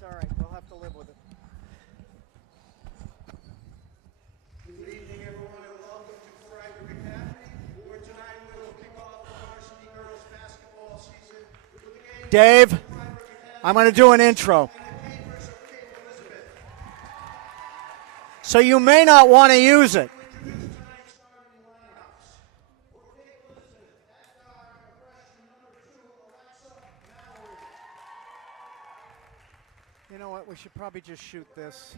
It's all right. We'll have to live with it. Good evening, everyone, and welcome to Fryeburg Academy, where tonight we will kick off the varsity girls basketball season with the game. Dave, I'm going to do an intro. So you may not want to use it. You know what? We should probably just shoot this.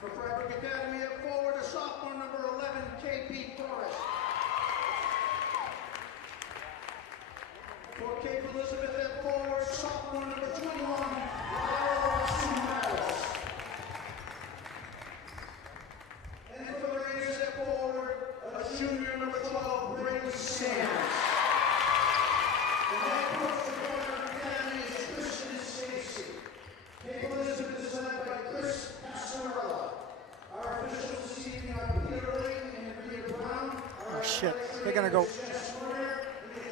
For Fryeburg Academy at forward, a sophomore number 11, KP Forrest. For Cape Elizabeth at forward, sophomore number 21, Laura Sumaris. And for the Raiders at forward, a junior number 12, Brady Sands. The head coach for Fryeburg Academy is Kristen Stacy. Cape Elizabeth is led by Chris Passarella. Our officials this evening are Peter Ling and Rita Brown. Oh, shit. They're going to go. The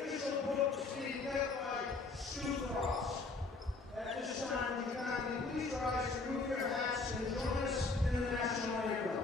official book is being led by Stu Cross. At this time, we kindly please rise, remove your hats, and join us in the national anthem.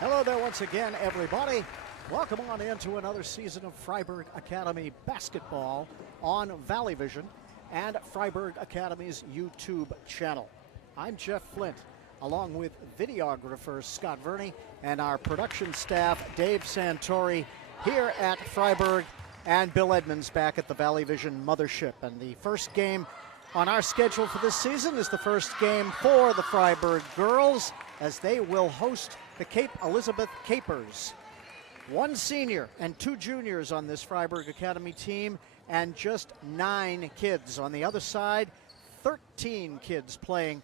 Hello there once again, everybody. Welcome on into another season of Fryeburg Academy basketball on Valley Vision and Fryeburg Academy's YouTube channel. I'm Jeff Flint, along with videographer Scott Verney and our production staff, Dave Santori, here at Fryeburg, and Bill Edmonds back at the Valley Vision mothership. And the first game on our schedule for this season is the first game for the Fryeburg girls, as they will host the Cape Elizabeth Capers. One senior and two juniors on this Fryeburg Academy team, and just 9 kids. On the other side, 13 kids playing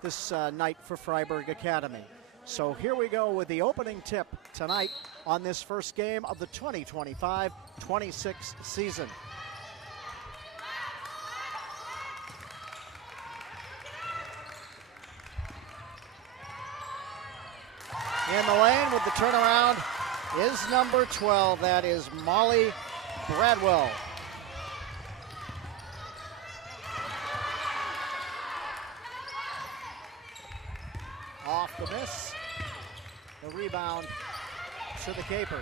this night for Fryeburg Academy. So here we go with the opening tip tonight on this first game of the 2025-26 season. In the lane with the turnaround is number 12. That is Molly Bradwell. Off the miss. The rebound to the Capers.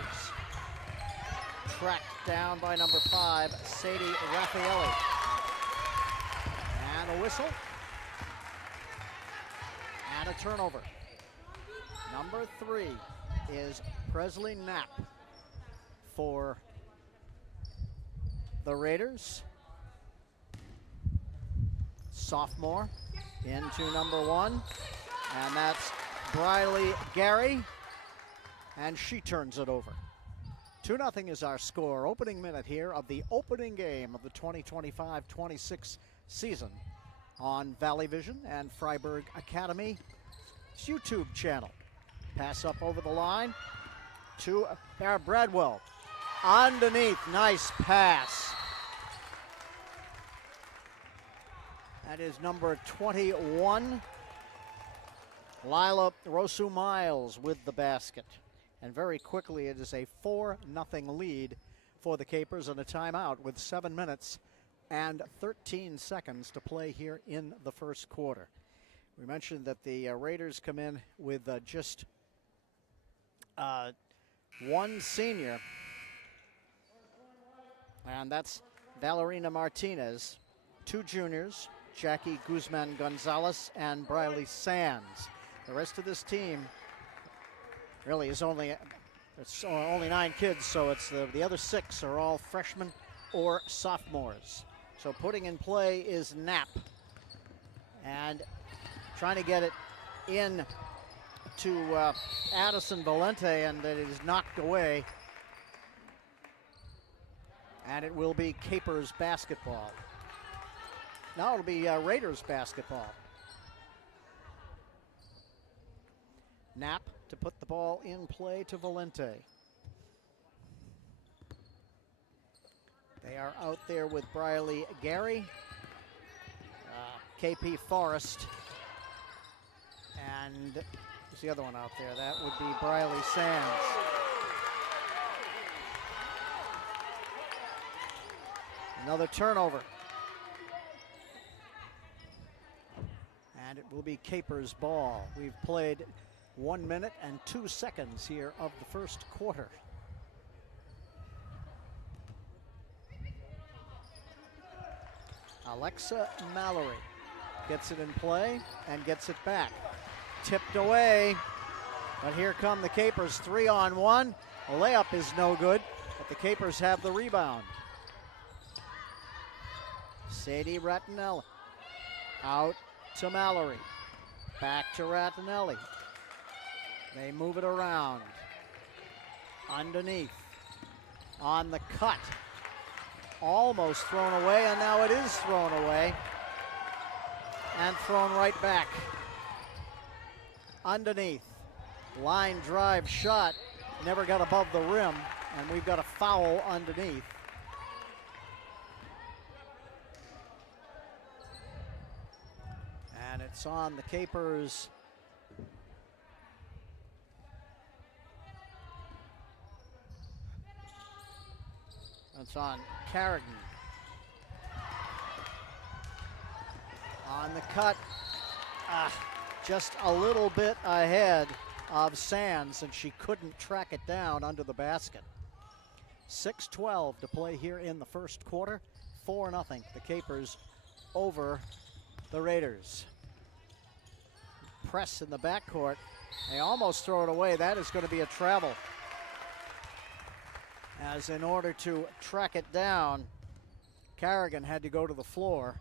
Tracked down by number 5, Sadie Raffaelli. And a whistle. And a a turnover. Number 3 is Presley Knapp for the Raiders. Sophomore into number 1, and that's Briley Gary, and she turns it over. 2-0 is our score. Opening minute here of the opening game of the 2025-26 season on Valley Vision and Fryeburg Academy's YouTube channel. Pass up over the line to Bradwell. Underneath, nice pass. That is number 21, Lila Rosu Miles with the basket. And very quickly, it is a 4-0 lead for the Capers and a timeout with 7 minutes and 13 seconds to play here in the first quarter. We mentioned that the Raiders come in with just one senior, and that's Valerina Martinez. 2 juniors, Jackie Guzman Gonzalez and Briley Sands. The rest of this team really is only 9 kids, so it's the other 6 are all freshmen or sophomores. So putting in play is Knapp, and trying to get it in to Addison Valente, and it is knocked away, and it will be Capers basketball. Now it'll be Raiders basketball. Knapp to put the ball in play to Valente. They are out there with Briley Gary, KP Forrest, and who's the other one out there? That would be Briley Sands. Another turnover. And it will be Capers ball. We've played 1 minute and 2 seconds here of the first quarter. Alexa Mallory gets it in play and gets it back. Tipped away, but here come the Capers, 3-on-1. A layup is no good, but the Capers have the rebound. Sadie Rattanelli out to Mallory. Back to Rattanelli. They move it around. Underneath. On the cut. Almost thrown away, and now it is thrown away. And thrown right back. Underneath. Line drive shot. Never got above the rim, and we've got a foul underneath. And it's on the Capers. It's on Carrigan. On the cut, just a little bit ahead of Sands, and she couldn't track it down under the basket. 6:12 to play here in the first quarter. 4-0, the Capers over the Raiders. Press in the backcourt. They almost throw it away. That is going to be a travel, as in order to track it down, Carrigan had to go to the floor.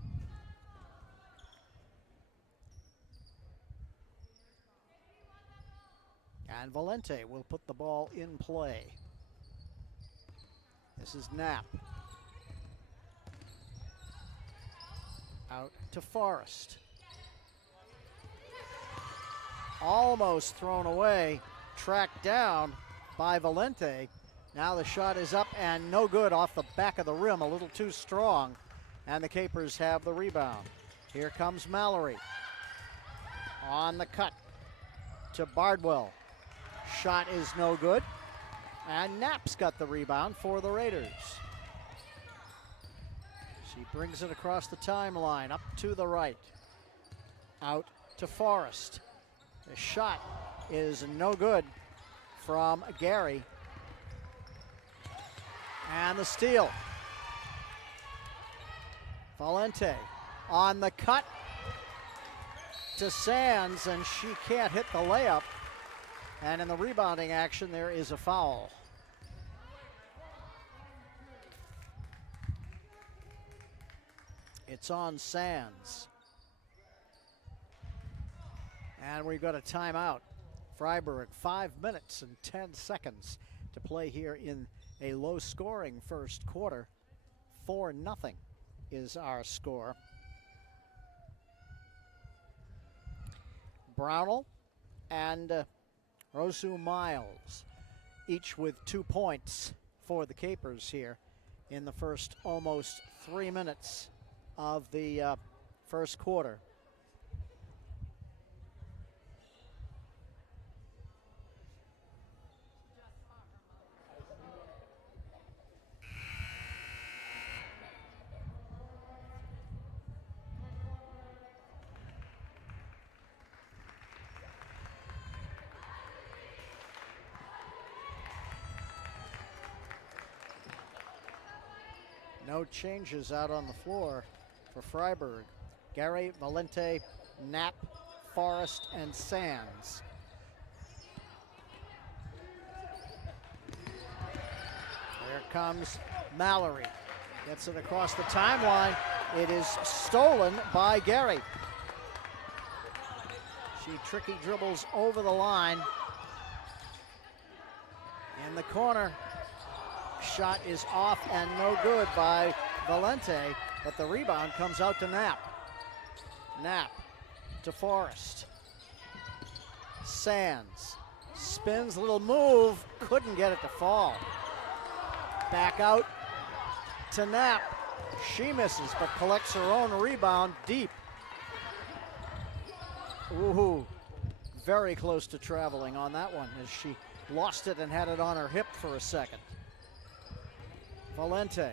And Valente will put the ball in play. This is Knapp. Out to Forrest. Almost thrown away, tracked down by Valente. Now the shot is up and no good, off the back of the rim, a little too strong, and the Capers have the rebound. Here comes Mallory. On the cut to Bardwell. Shot is no good, and Knapp's got the rebound for the Raiders. She brings it across the timeline, up to the right. Out to Forrest. The shot is no good from Gary. And the steal. Valente on the cut. to Sands, and she can't hit the layup. And in the rebounding action, there is a foul. It's on Sands. And we've got a timeout. Fryeburg, 5 minutes and 10 seconds to play here in a low-scoring first quarter. 4-0 is our score. Brownell and Rosu Miles, each with 2 points for the Capers here in the first almost 3 minutes of the first quarter. No changes out on the floor for Fryeburg. Gary, Valente, Knapp, Forrest, and Sands. There comes Mallory. Gets it across the timeline. It is stolen by Gary. She tricky dribbles over the line. In the corner. Shot is off and no good by Valente, but the rebound comes out to Knapp. Knapp to Forrest. Sands spins, little move, couldn't get it to fall. Back out to Knapp. She misses, but collects her own rebound deep. Ooh, very close to traveling on that one as she lost it and had it on her hip for a second. Valente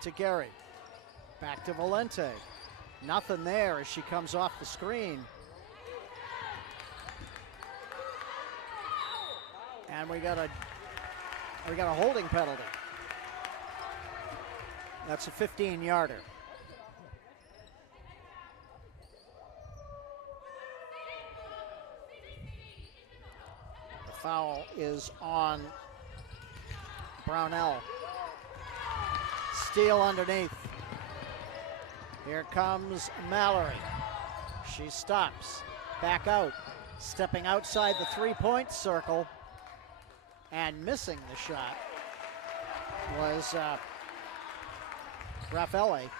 to Gary. Back to Valente. Nothing there as she comes off the screen. And we got a holding penalty. That's a 15-yarder. The foul is on Brownell. Steal underneath. Here comes Mallory. She stops. Back out. Stepping outside the three-point circle and missing the shot was Raffaele.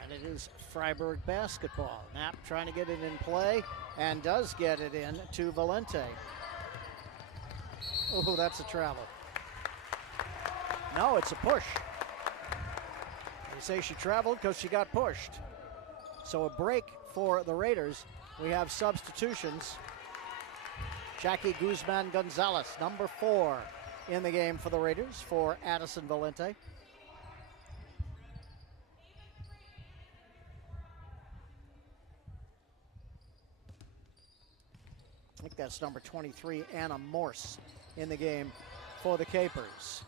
And it is Fryeburg basketball. Knapp trying to get it in play and does get it in to Valente. Oh, that's a travel. No, it's a push. They say she traveled because she got pushed. So a break for the Raiders. We have substitutions. Jackie Guzman-Gonzalez, number 4 in the game for the Raiders for Addison Valente. I think that's number 23, Anna Morse, in the game for the Capers.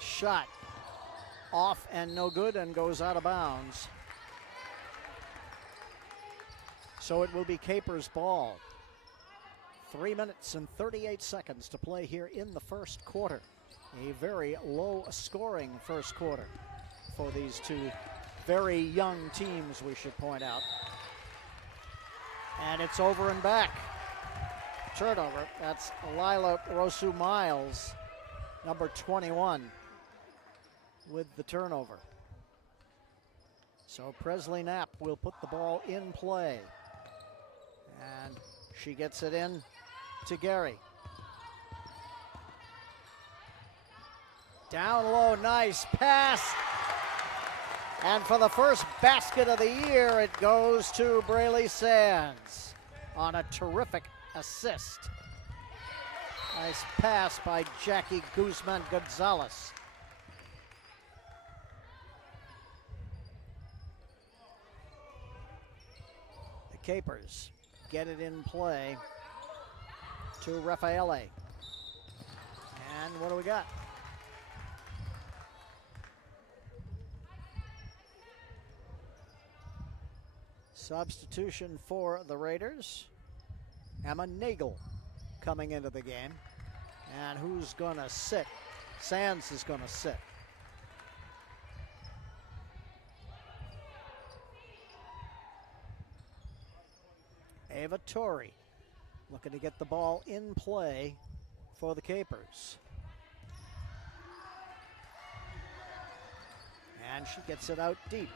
Shot off and no good and goes out of bounds. So it will be Capers ball. 3 minutes and 38 seconds to play here in the first quarter. A very low scoring first quarter for these two very young teams, we should point out. And it's over and back. Turnover. That's Lila Rosu Miles, number 21, with the turnover. So Presley Knapp will put the ball in play. And she gets it in to Gary. Down low, nice pass. And for the first basket of the year, it goes to Braley Sands on a terrific assist. Nice pass by Jackie Guzman-Gonzalez. The Capers get it in play to Raffaele. And what do we got? Substitution for the Raiders. Emma Nagel coming into the game. And who's going to sit? Sands is going to sit. Ava Torrey looking to get the ball in play for the Capers. And she gets it out deep.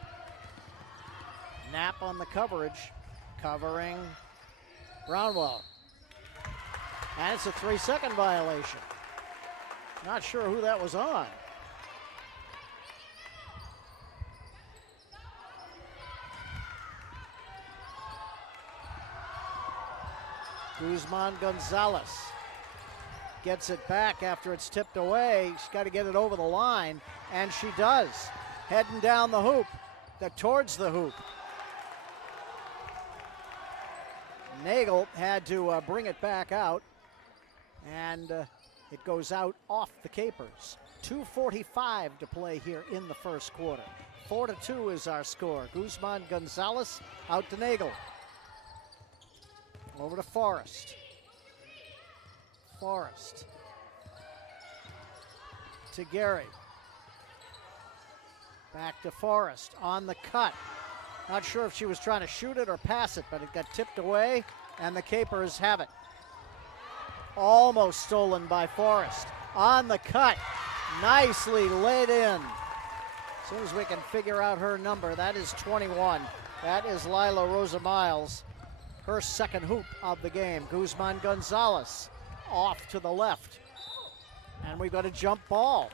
Knapp on the coverage, covering Brownwell. And it's a 3-second violation. Not sure who that was on. Guzman Gonzalez gets it back after it's tipped away. She's got to get it over the line, and she does. Heading down the hoop, towards the hoop. Nagel had to bring it back out, and it goes out off the Capers. 2:45 to play here in the first quarter. 4-2 is our score. Guzman Gonzalez out to Nagel. Over to Forrest. Forrest to Gary. Back to Forrest on the cut. Not sure if she was trying to shoot it or pass it, but it got tipped away, and the Capers have it. Almost stolen by Forrest. On the cut. Nicely laid in. As soon as we can figure out her number, that is 21. That is Lila Rosa Miles. Her second hoop of the game. Guzman Gonzalez off to the left. And we've got a jump ball.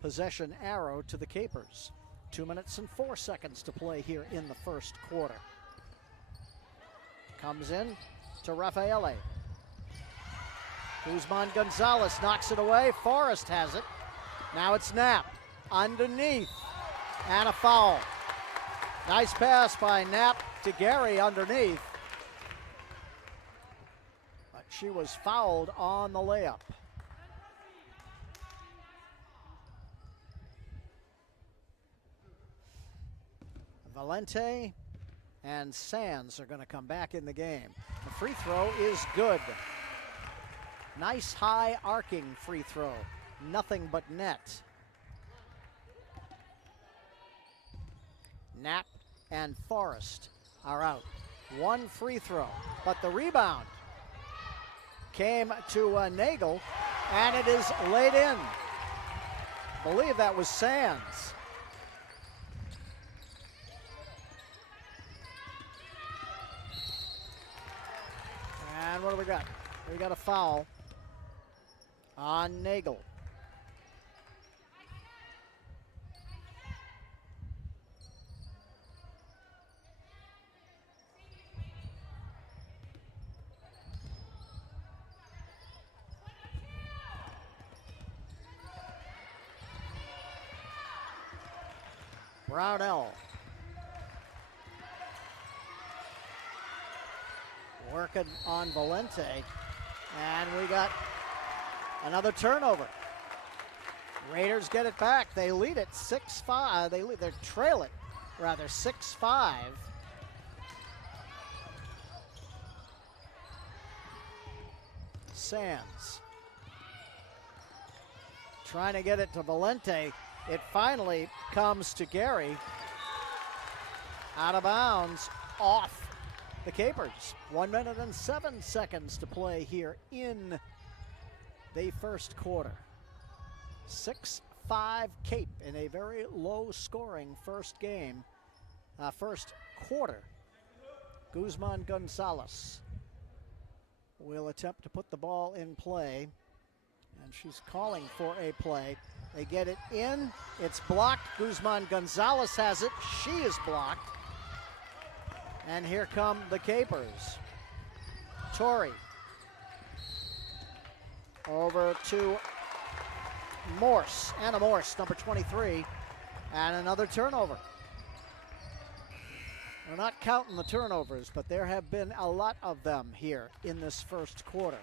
Possession arrow to the Capers. 2 minutes and 4 seconds to play here in the first quarter. Comes in to Raffaele. Guzman Gonzalez knocks it away. Forrest has it. Now it's Knapp. Underneath. And a foul. Nice pass by Knapp to Gary underneath. But she was fouled on the layup. Valente and Sands are going to come back in the game. The free throw is good. Nice high arcing free throw. Nothing but net. Knapp and Forrest are out. One free throw, but the rebound came to Nagel, and it is laid in. Believe that was Sands. And what do we got? We got a foul on Nagel. Brownell working on Valente, and we got another turnover. Raiders get it back. They lead it 6-5. They trail it rather 6-5. Sands trying to get it to Valente. It finally comes to Gary. Out of bounds, off the Capers. 1 minute and 7 seconds to play here in the first quarter. 6-5 Cape in a very low-scoring first quarter. Guzman Gonzalez will attempt to put the ball in play, and she's calling for a play. They get it in. It's blocked. Guzman Gonzalez has it. She is blocked. And here come the Capers. Torrey. Over to Morse. Anna Morse, number 23. And another turnover. We're not counting the turnovers, but there have been a lot of them here in this first quarter.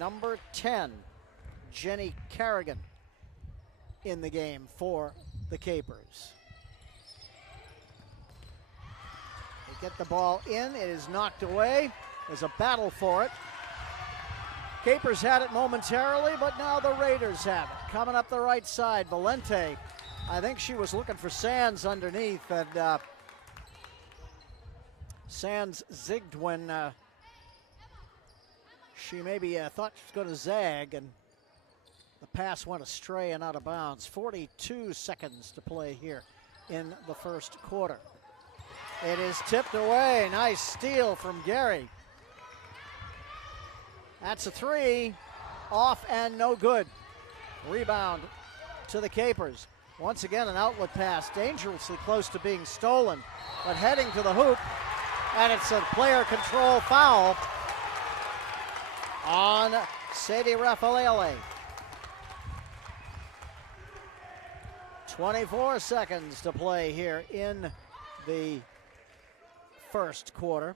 Number 10, Jenny Carrigan in the game for the Capers. They get the ball in. It is knocked away. There's a battle for it. Capers had it momentarily, but now the Raiders have it. Coming up the right side, Valente. I think she was looking for Sands underneath, and Sands zigged when she maybe thought she was going to zag, and the pass went astray and out of bounds. 42 seconds to play here in the first quarter. It is tipped away. Nice steal from Gary. That's a three. Off and no good. Rebound to the Capers. Once again, an outlet pass, dangerously close to being stolen, but heading to the hoop, and it's a player control foul on Sadie Raffaele. 24 seconds to play here in the first quarter.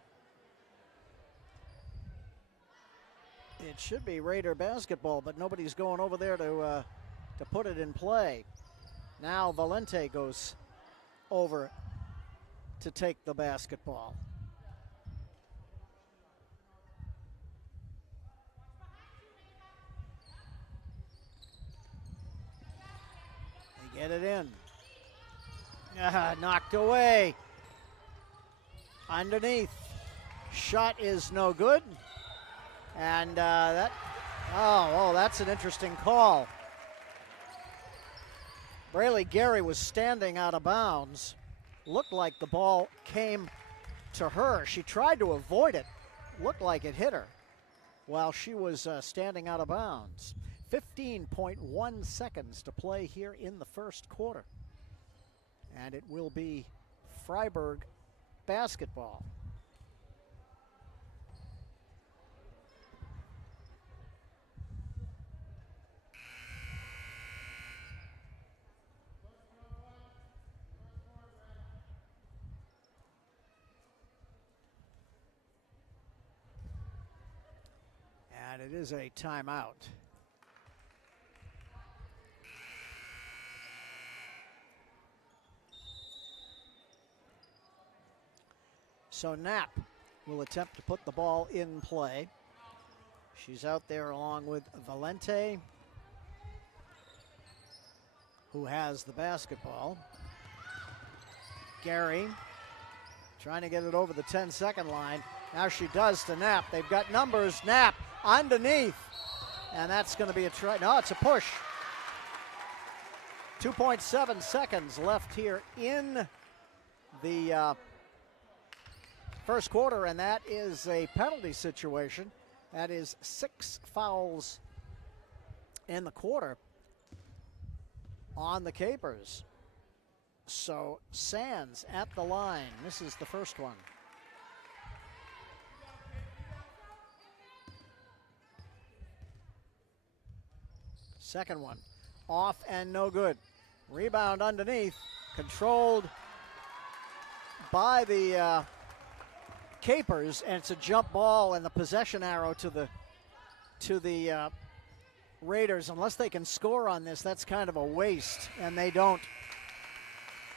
It should be Raider basketball, but nobody's going over there to put it in play. Now Valente goes over to take the basketball. They get it in. Knocked away. Underneath. Shot is no good. And that's an interesting call. Braylee Gary was standing out of bounds. Looked like the ball came to her. She tried to avoid it. Looked like it hit her while she was standing out of bounds. 15.1 seconds to play here in the first quarter. And it will be Fryeburg basketball. And it is a timeout. So Knapp will attempt to put the ball in play. She's out there along with Valente, who has the basketball. Gary trying to get it over the 10-second line. Now she does to Knapp. They've got numbers. Knapp underneath. And that's going to be a try. No, it's a push. 2.7 seconds left here in the first quarter, and that is a penalty situation. That is 6 fouls in the quarter on the Capers. So Sands at the line. This is the first one. Second one. Off and no good. Rebound underneath. Controlled by the Capers, and it's a jump ball and the possession arrow to the Raiders. Unless they can score on this, that's kind of a waste, and they don't.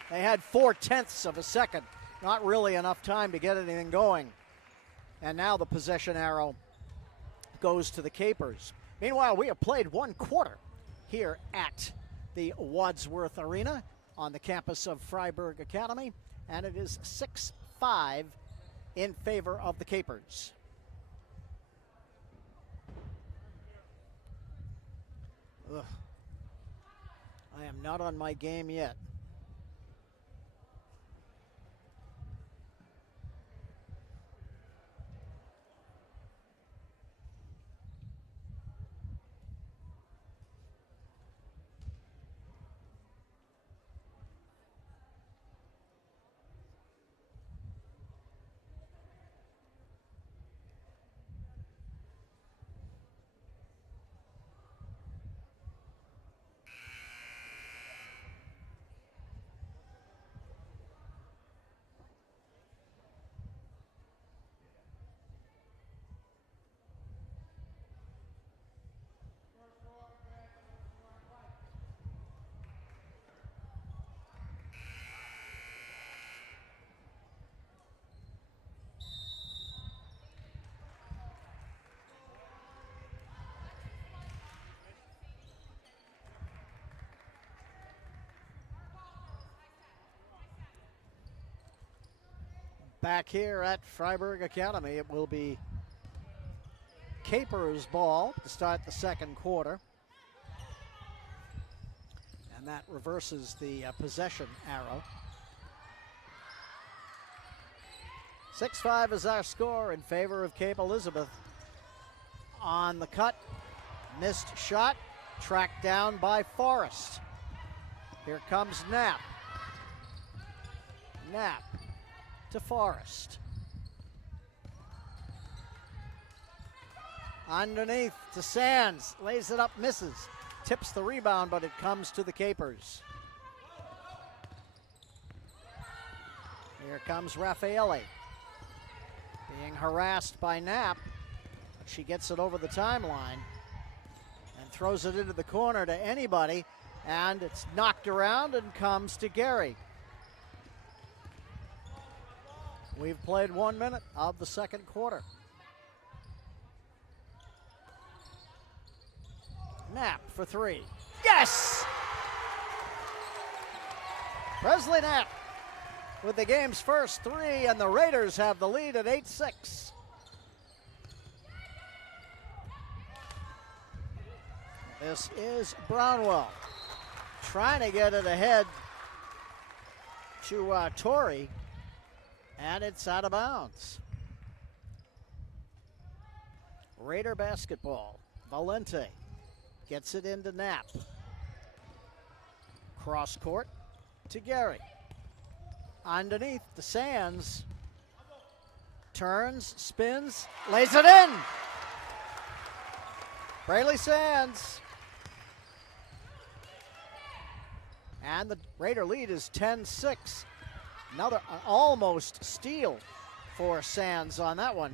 They had 0.4 of a second, not really enough time to get anything going. And now the possession arrow goes to the Capers. Meanwhile, we have played one quarter here at the Wadsworth Arena on the campus of Fryeburg Academy, and it is 6-5 in favor of the Capers. Ugh. I am not on my game yet. Back here at Fryeburg Academy, it will be Capers' ball to start the second quarter. And that reverses the possession arrow. 6-5 is our score in favor of Cape Elizabeth. On the cut, missed shot, tracked down by Forrest. Here comes Knapp. Knapp to Forrest. Underneath to Sands, lays it up, misses. Tips the rebound, but it comes to the Capers. Here comes Raffaele. Being harassed by Knapp. She gets it over the timeline and throws it into the corner to anybody, and it's knocked around and comes to Gary. We've played 1 minute of the second quarter. Knapp for three. Yes! Presley Knapp with the game's first three, and the Raiders have the lead at 8-6. This is Brownwell trying to get it ahead to Torrey, and it's out of bounds. Raider basketball. Valente gets it into Knapp. Cross court to Gary. Underneath the Sands. Turns, spins, lays it in. Brayley Sands. And the Raider lead is 10-6. Another almost steal for Sands on that one.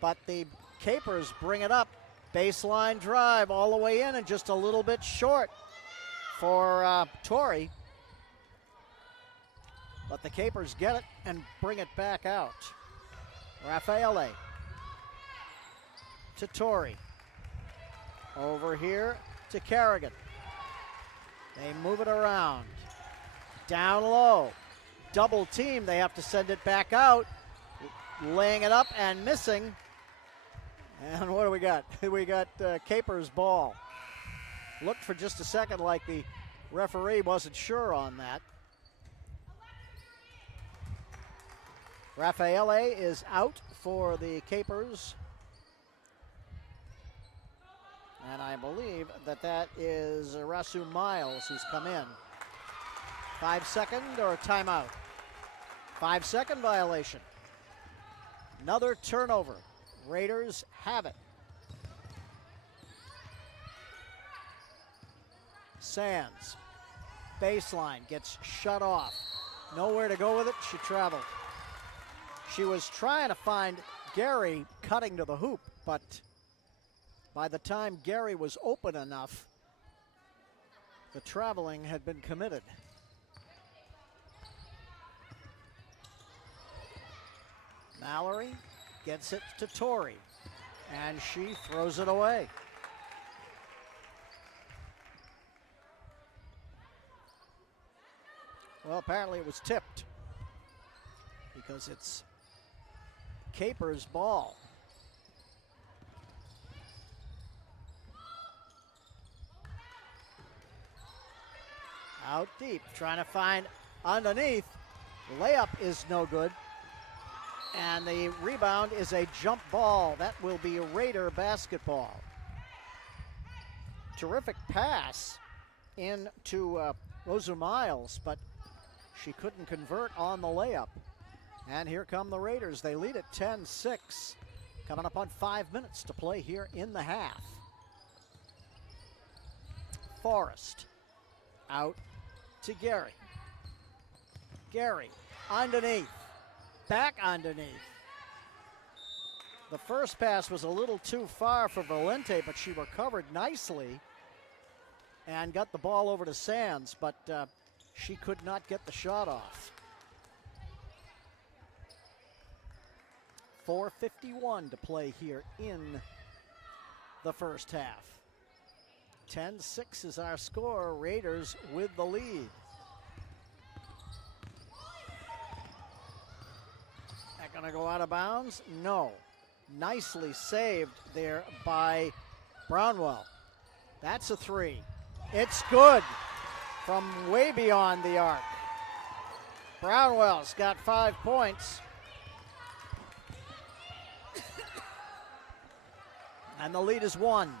But the Capers bring it up. Baseline drive all the way in and just a little bit short for Torrey. But the Capers get it and bring it back out. Raffaele to Torrey. Over here to Kerrigan. They move it around. Down low. Double team. They have to send it back out. Laying it up and missing. And what do we got? We got Capers' ball. Looked for just a second like the referee wasn't sure on that. Raffaele is out for the Capers. And I believe that is Rasu Miles who's come in. 5 second or timeout? 5 second violation. Another turnover. Raiders have it. Sands. Baseline gets shut off. Nowhere to go with it. She traveled. She was trying to find Gary cutting to the hoop, but by the time Gary was open enough, the traveling had been committed. Mallory gets it to Torrey, and she throws it away. Well, apparently it was tipped because it's Capers' ball. Out deep, trying to find underneath. Layup is no good. And the rebound is a jump ball. That will be a Raider basketball. Terrific pass into Rosa Miles, but she couldn't convert on the layup. And here come the Raiders. They lead at 10-6. Coming up on 5 minutes to play here in the half. Forrest out to Gary. Gary underneath. Back underneath. The first pass was a little too far for Valente, but she recovered nicely and got the ball over to Sands, but she could not get the shot off. 4:51 to play here in the first half. 10-6 is our score. Raiders with the lead. Gonna go out of bounds? No. Nicely saved there by Brownwell. That's a three. It's good from way beyond the arc. Brownwell's got 5 points. And the lead is 1.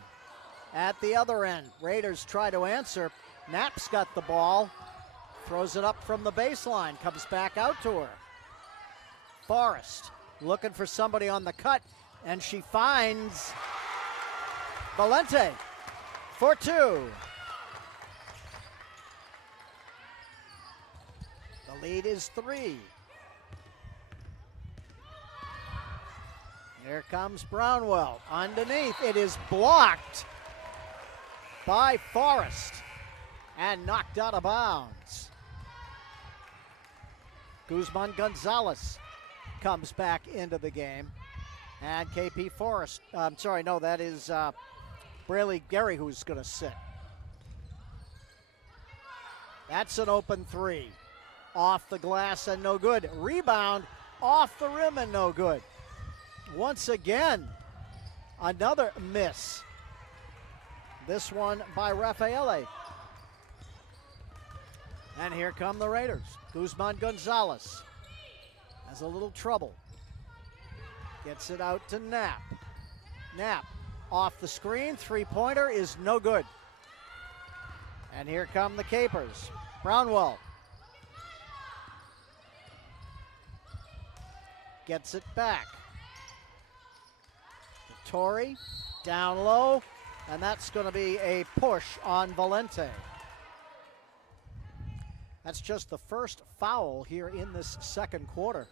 At the other end, Raiders try to answer. Knapp's got the ball. Throws it up from the baseline. Comes back out to her. Forrest looking for somebody on the cut. And she finds Valente for 2. The lead is 3. Here comes Brownwell. Underneath, it is blocked by Forrest and knocked out of bounds. Guzman Gonzalez comes back into the game. And KP Forrest, that is Braley Gary who's going to sit. That's an open 3. Off the glass and no good. Rebound off the rim and no good. Once again, another miss. This one by Raffaele. And here come the Raiders. Guzman Gonzalez has a little trouble. Gets it out to Knapp. Knapp off the screen. 3-pointer is no good. And here come the Capers. Brownwell gets it back. Torrey down low, and that's going to be a push on Valente. That's just the first foul here in this second quarter,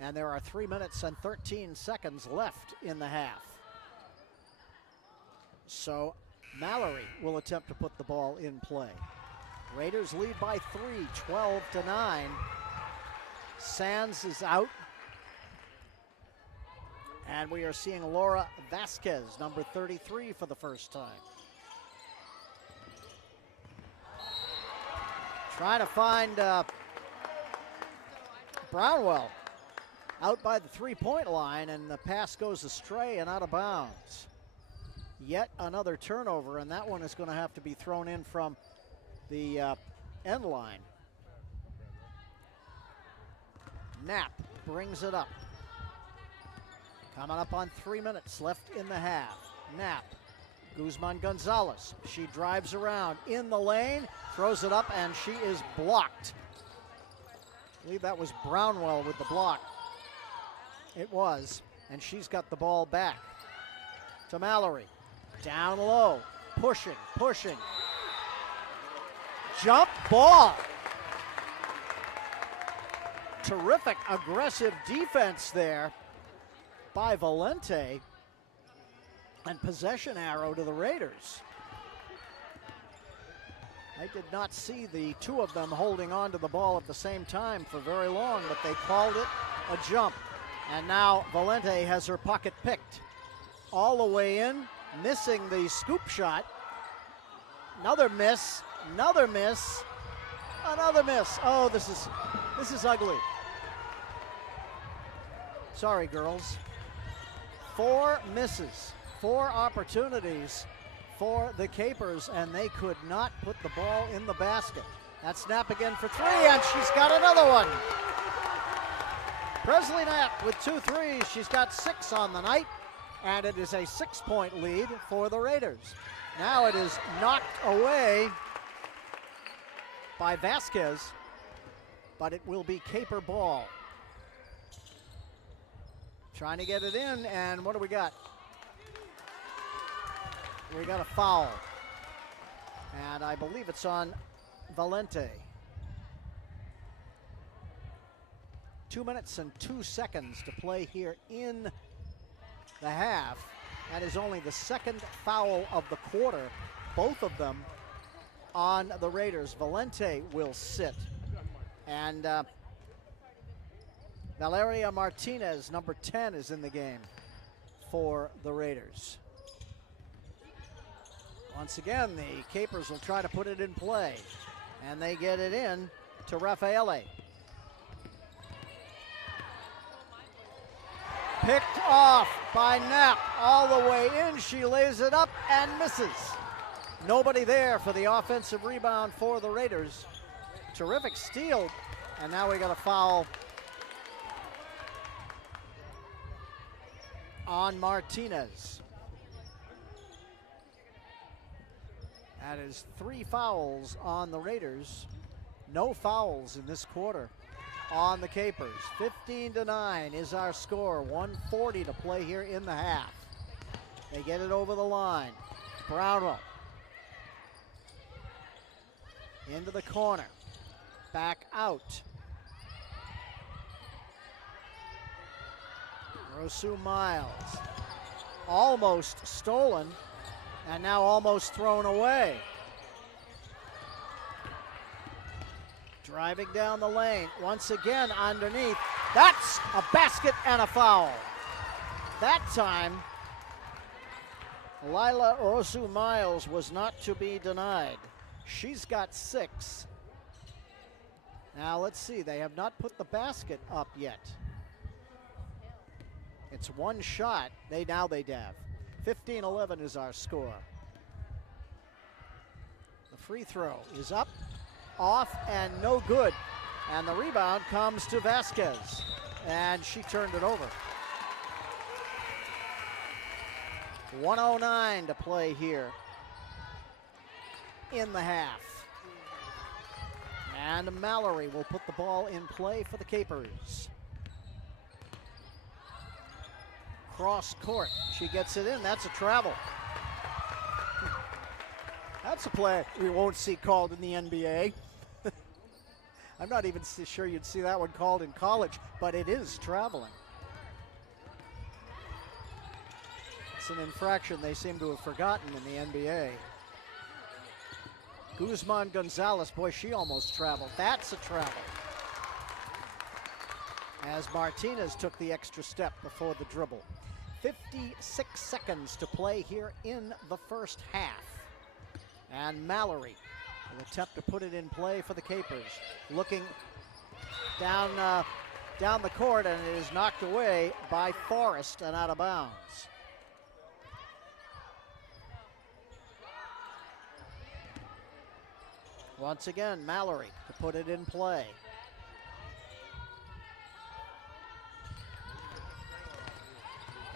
and there are 3 minutes and 13 seconds left in the half. So Mallory will attempt to put the ball in play. Raiders lead by 3, 12-9. Sands is out. And we are seeing Laura Vasquez, number 33, for the first time. Trying to find Brownwell out by the 3-point line, and the pass goes astray and out of bounds. Yet another turnover, and that one is going to have to be thrown in from the end line. Knapp brings it up. Coming up on 3 minutes left in the half. Knapp, Guzman Gonzalez. She drives around in the lane, throws it up, and she is blocked. I believe that was Brownwell with the block. It was, and she's got the ball back to Mallory. Down low, pushing. Jump ball. Terrific aggressive defense there by Valente, and possession arrow to the Raiders. I did not see the two of them holding on to the ball at the same time for very long, but they called it a jump. And now Valente has her pocket picked. All the way in, missing the scoop shot. Another miss. Oh, this is ugly. Sorry, girls. 4 misses, 4 opportunities for the Capers, and they could not put the ball in the basket. That snap again for 3, and she's got another one. Presley Knapp with 2 threes. She's got 6 on the night, and it is a 6-point lead for the Raiders. Now it is knocked away by Vasquez, but it will be Caper ball. Trying to get it in, and what do we got? We got a foul. And I believe it's on Valente. 2 minutes and 2 seconds to play here in the half. That is only the second foul of the quarter, both of them on the Raiders. Valente will sit. And Valeria Martinez, number 10, is in the game for the Raiders. Once again, the Capers will try to put it in play, and they get it in to Raffaele. Picked off by Knapp all the way in. She lays it up and misses. Nobody there for the offensive rebound for the Raiders. Terrific steal, and now we got a foul on Martinez. That is 3 fouls on the Raiders. No fouls in this quarter on the Capers. 15-9 is our score. 1:40 to play here in the half. They get it over the line. Brownwell into the corner. Back out. Rosu Miles. Almost stolen, and now almost thrown away. Driving down the lane, once again underneath. That's a basket and a foul. That time, Lila Rosu Miles was not to be denied. She's got 6. Now let's see, they have not put the basket up yet. It's one shot. They have. 15-11 is our score. The free throw is up, off, and no good. And the rebound comes to Vasquez, and she turned it over. 1:09 to play here in the half. And Mallory will put the ball in play for the Capers. Cross court, she gets it in. That's a travel. That's a play we won't see called in the NBA. I'm not even sure you'd see that one called in college, but it is traveling. It's an infraction they seem to have forgotten in the NBA. Guzman Gonzalez, boy, she almost traveled. That's a travel. As Martinez took the extra step before the dribble. 56 seconds to play here in the first half. And Mallory will attempt to put it in play for the Capers. Looking down the court, and it is knocked away by Forrest and out of bounds. Once again, Mallory to put it in play.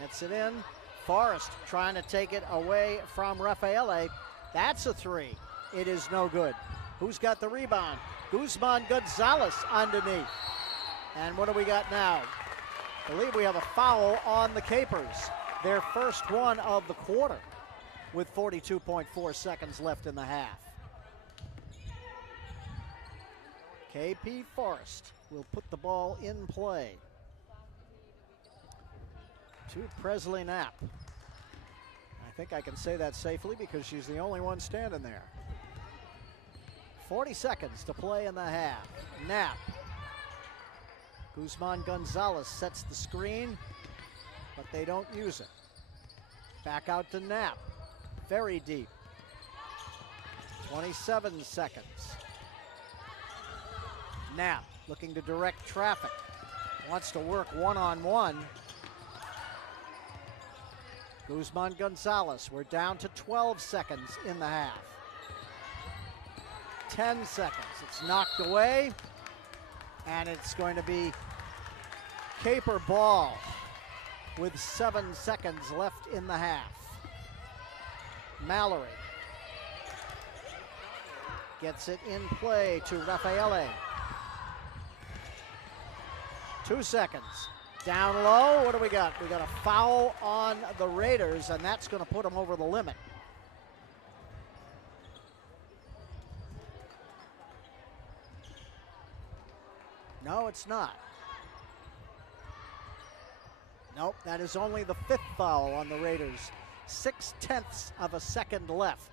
Gets it in. Forrest trying to take it away from Raffaele. That's a 3. It is no good. Who's got the rebound? Guzman Gonzalez underneath. And what do we got now? I believe we have a foul on the Capers. Their first one of the quarter with 42.4 seconds left in the half. KP Forrest will put the ball in play to Presley Knapp. I think I can say that safely because she's the only one standing there. 40 seconds to play in the half. Knapp. Guzman Gonzalez sets the screen, but they don't use it. Back out to Knapp. Very deep. 27 seconds. Knapp looking to direct traffic. Wants to work one-on-one. Guzman Gonzalez, we're down to 12 seconds in the half. 10 seconds, it's knocked away, and it's going to be Caper ball with 7 seconds left in the half. Mallory gets it in play to Raffaele. 2 seconds. Down low, what do we got? We got a foul on the Raiders, and that's going to put them over the limit. No, it's not. Nope, that is only the 5th foul on the Raiders. 0.6 of a second left.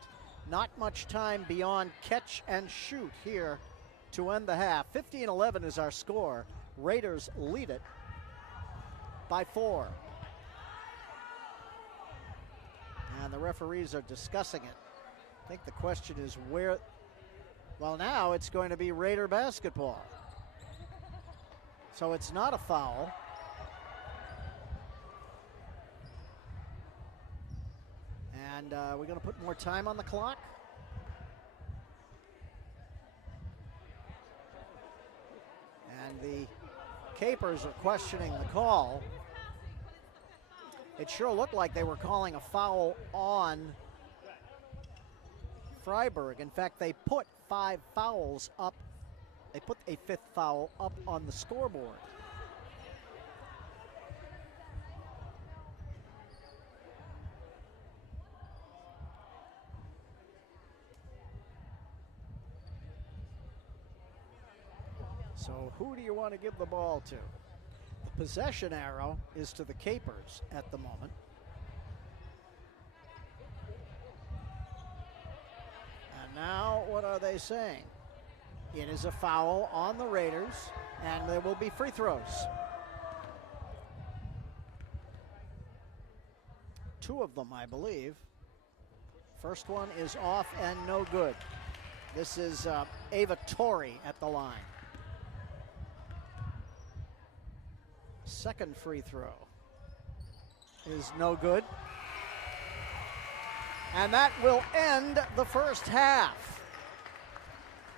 Not much time beyond catch and shoot here to end the half. 15-11 is our score. Raiders lead it by 4. And the referees are discussing it. I think the question is where, well, now it's going to be Raider basketball. So it's not a foul. And we're going to put more time on the clock. And the Capers are questioning the call. It sure looked like they were calling a foul on Fryeburg. In fact, they put 5 fouls up. They put a 5th foul up on the scoreboard. So who do you want to give the ball to? The possession arrow is to the Capers at the moment. And now what are they saying? It is a foul on the Raiders, and there will be free throws. 2 of them, I believe. First one is off and no good. This is Ava Torrey at the line. Second free throw is no good. And that will end the first half.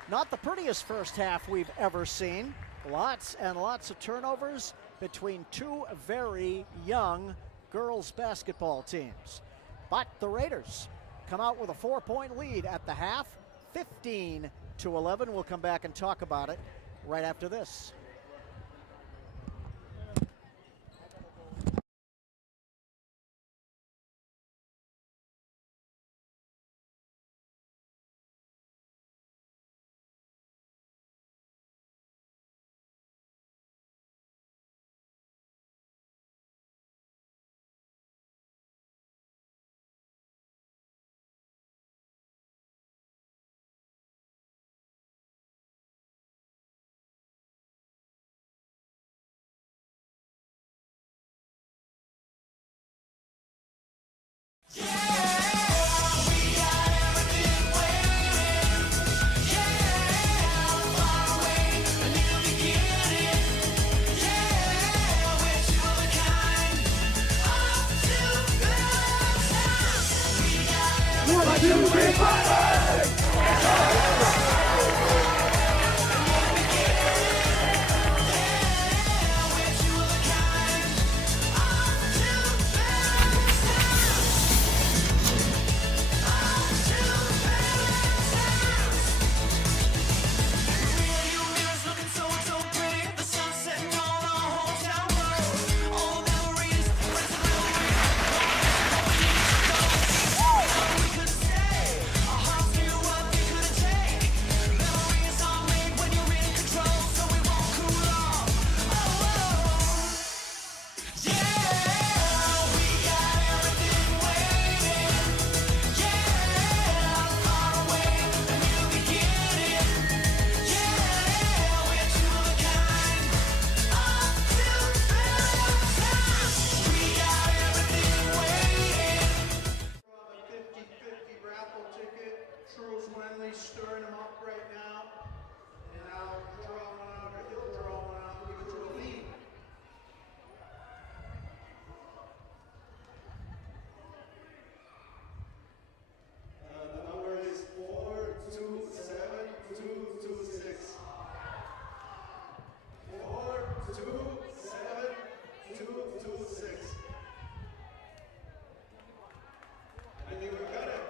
Not the prettiest first half we've ever seen. Lots and lots of turnovers between 2 very young girls basketball teams. But the Raiders come out with a 4-point lead at the half, 15-11. We'll come back and talk about it right after this. Stirring them up right now, and I'll draw one out, or he'll draw one out, we go to a lead. The number is 427-226. 427-226. I think we got it.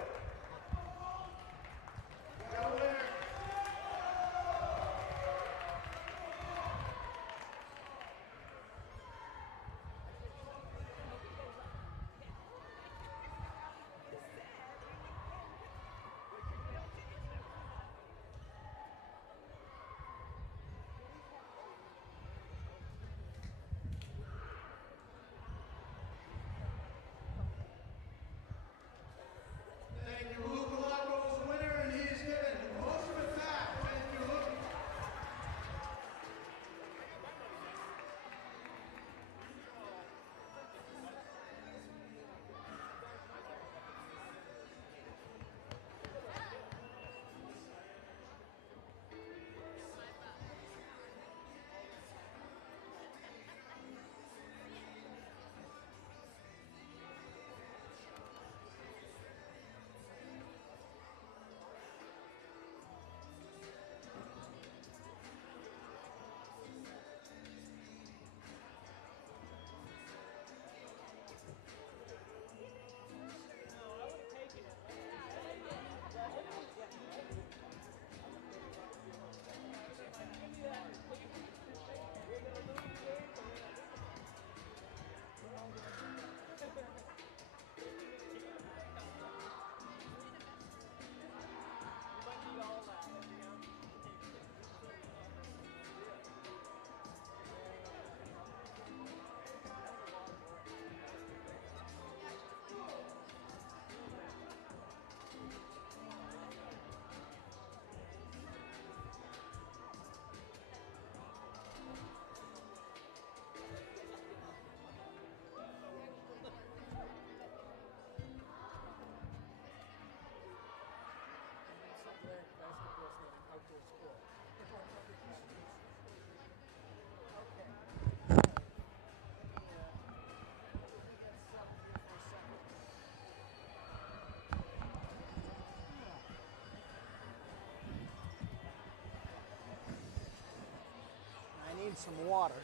some water.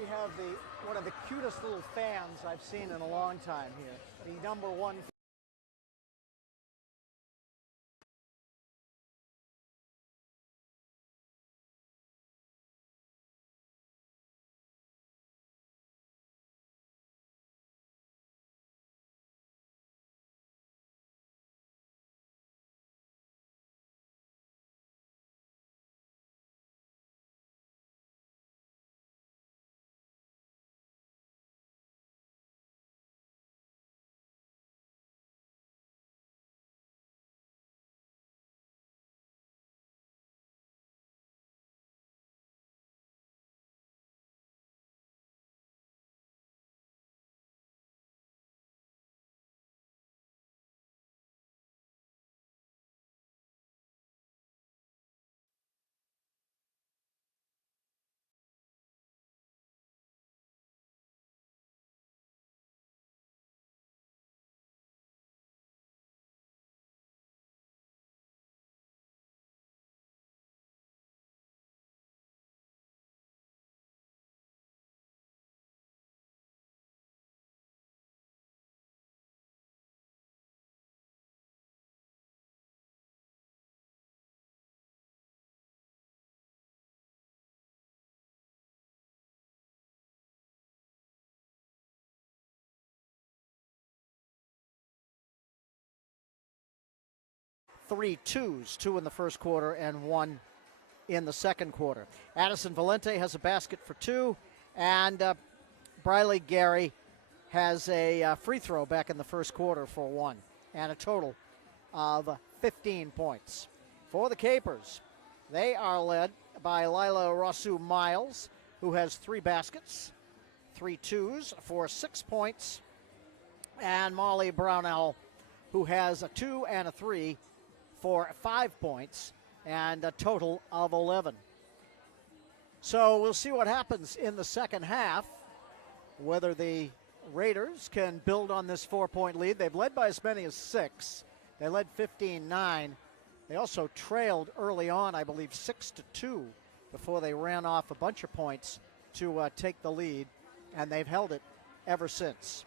We have one of the cutest little fans I've seen in a long time here. The number one. Three twos, two in the first quarter and one in the second quarter. Addison Valente has a basket for two, and Briley Gary has a free throw back in the first quarter for one, and a total of 15 points. For the Capers, they are led by Lila Rosu Miles, who has three baskets, three twos for 6 points, and Molly Brownell, who has a two and a three for 5 points and a total of 11. So we'll see what happens in the second half, whether the Raiders can build on this 4-point lead. They've led by as many as 6. They led 15-9. They also trailed early on, I believe, 6-2 before they ran off a bunch of points to take the lead, and they've held it ever since.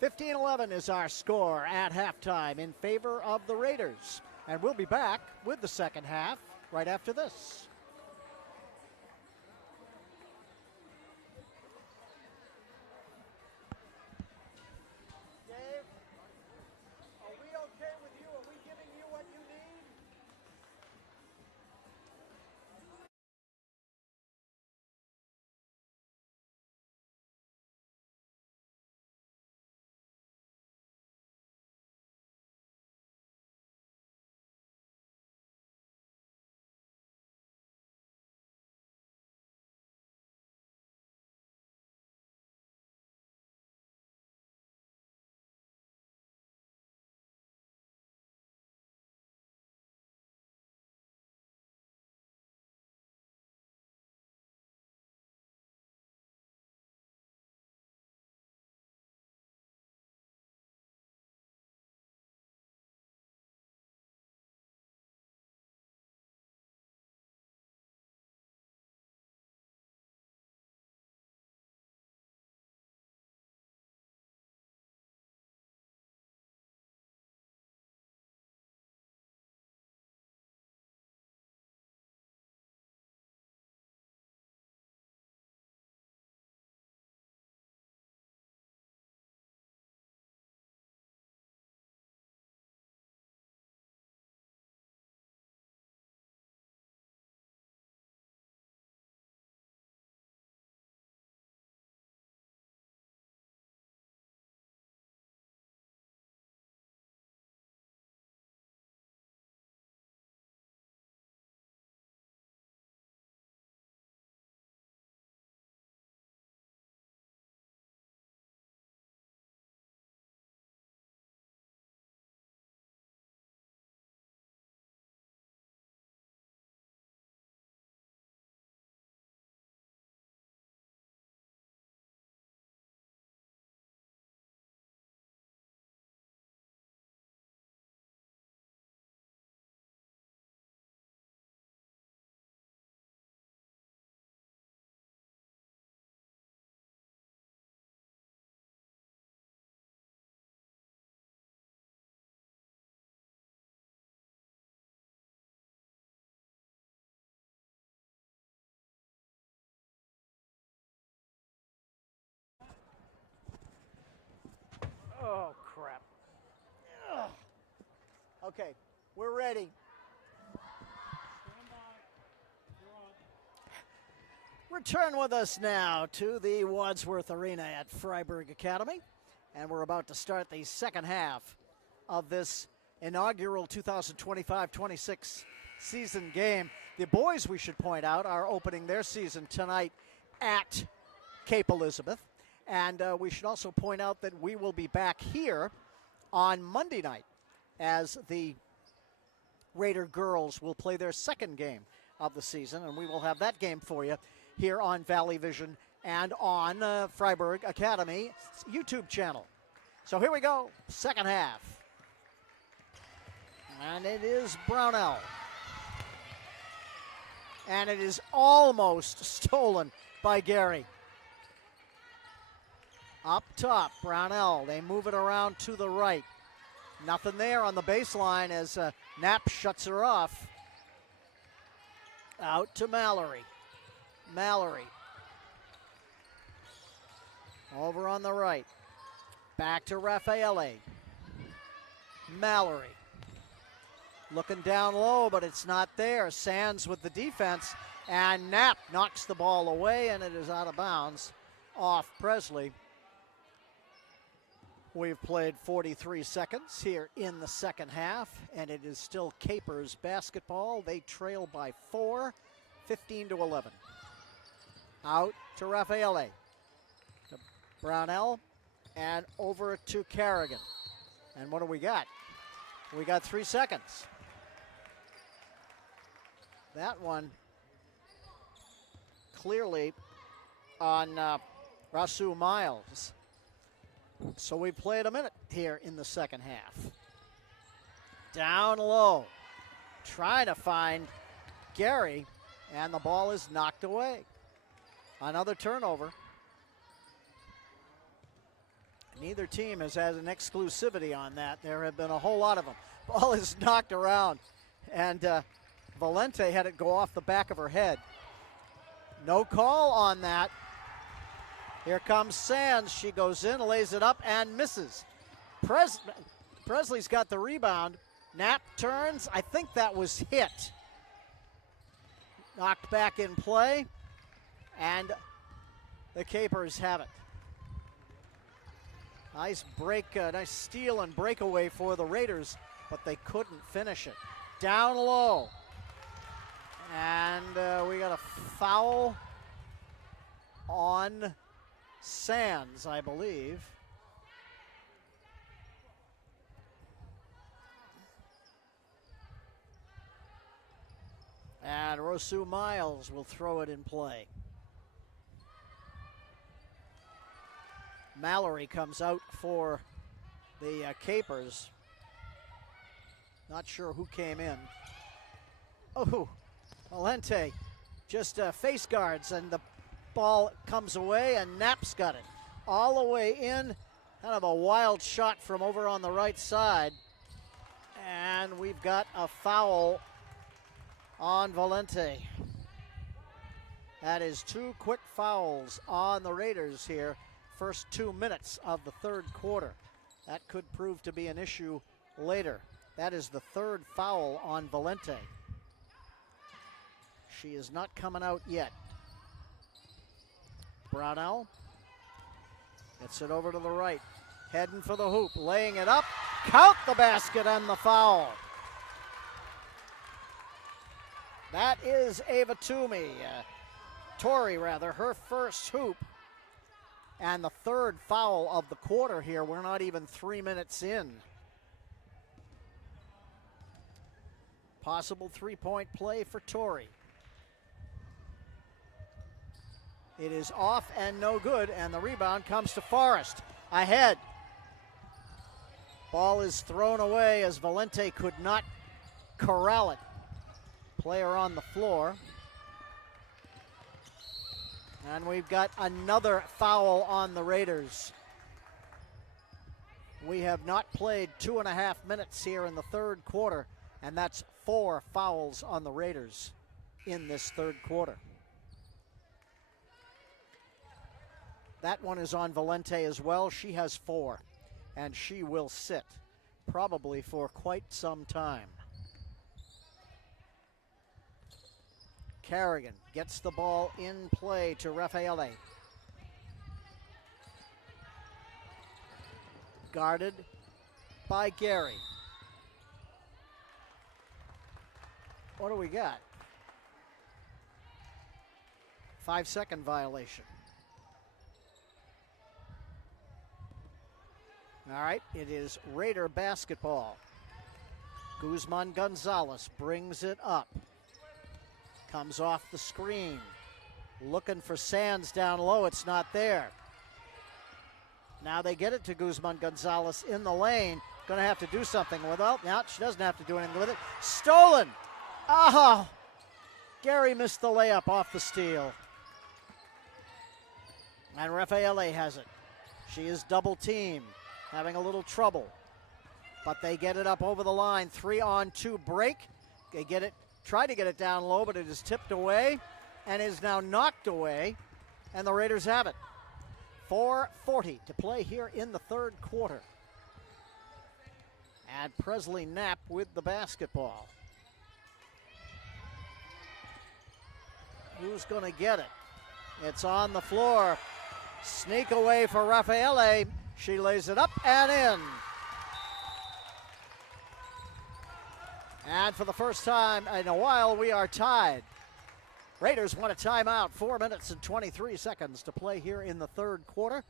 15-11 is our score at halftime in favor of the Raiders. And we'll be back with the second half right after this. Oh, crap. Ugh. Okay, we're ready. Return with us now to the Wadsworth Arena at Fryeburg Academy. And we're about to start the second half of this inaugural 2025-26 season game. The boys, we should point out, are opening their season tonight at Cape Elizabeth. And we should also point out that we will be back here on Monday night as the Raider girls will play their second game of the season. And we will have that game for you here on Valley Vision and on Fryeburg Academy YouTube channel. So here we go, second half. And it is Brownell. And it is almost stolen by Gary. Up top, Brownell. They move it around to the right. Nothing there on the baseline as Knapp shuts her off. Out to Mallory. Mallory. Over on the right. Back to Raffaele. Mallory. Looking down low, but it's not there. Sands with the defense, and Knapp knocks the ball away, and it is out of bounds off Presley. We've played 43 seconds here in the second half, and it is still Capers basketball. They trail by 4, 15-11. Out to Raffaele. To Brownell, and over to Carrigan. And what do we got? We got 3 seconds. That one clearly on Rasu Miles. So we played a minute here in the second half. Down low. Trying to find Gary, and the ball is knocked away. Another turnover. Neither team has had an exclusivity on that. There have been a whole lot of them. Ball is knocked around, and Valente had it go off the back of her head. No call on that. Here comes Sands. She goes in, lays it up, and misses. Presley's got the rebound. Knapp turns. I think that was hit. Knocked back in play, and the Capers have it. Nice break, nice steal and breakaway for the Raiders, but they couldn't finish it. Down low. And we got a foul on Sands, I believe. And Rosu Miles will throw it in play. Mallory comes out for the Capers. Not sure who came in. Oh, Valente just face guards, and the ball comes away, and Knapp's got it. All the way in, kind of a wild shot from over on the right side. And we've got a foul on Valente. That is 2 quick fouls on the Raiders here. First 2 minutes of the third quarter. That could prove to be an issue later. That is the 3rd foul on Valente. She is not coming out yet. Brownell gets it over to the right. Heading for the hoop, laying it up. Count the basket and the foul. That is Ava Toomey. Tori, rather, her first hoop. And the 3rd foul of the quarter here. We're not even 3 minutes in. Possible 3-point play for Tori. It is off and no good, and the rebound comes to Forrest. Ahead. Ball is thrown away as Valente could not corral it. Player on the floor. And we've got another foul on the Raiders. We have not played 2.5 minutes here in the third quarter, and that's 4 fouls on the Raiders in this third quarter. That one is on Valente as well. She has 4. and she will sit, probably for quite some time. Carrigan gets the ball in play to Raffaele. Guarded by Gary. What do we got? 5-second violation. All right, it is Raider basketball. Guzman Gonzalez brings it up. Comes off the screen. Looking for Sands down low. It's not there. Now they get it to Guzman Gonzalez in the lane. Going to have to do something with it. Now she doesn't have to do anything with it. Stolen. Oh, Gary missed the layup off the steal. And Raffaele has it. She is double teamed, having a little trouble. But they get it up over the line. 3-on-2 break. They get it. Try to get it down low, but it is tipped away and is now knocked away, and the Raiders have it. 4:40 to play here in the third quarter. And Presley Knapp with the basketball. Who's going to get it? It's on the floor. Sneak away for Raffaele. She lays it up and in. And for the first time in a while, we are tied. Raiders want a timeout. 4 minutes and 23 seconds to play here in the third quarter.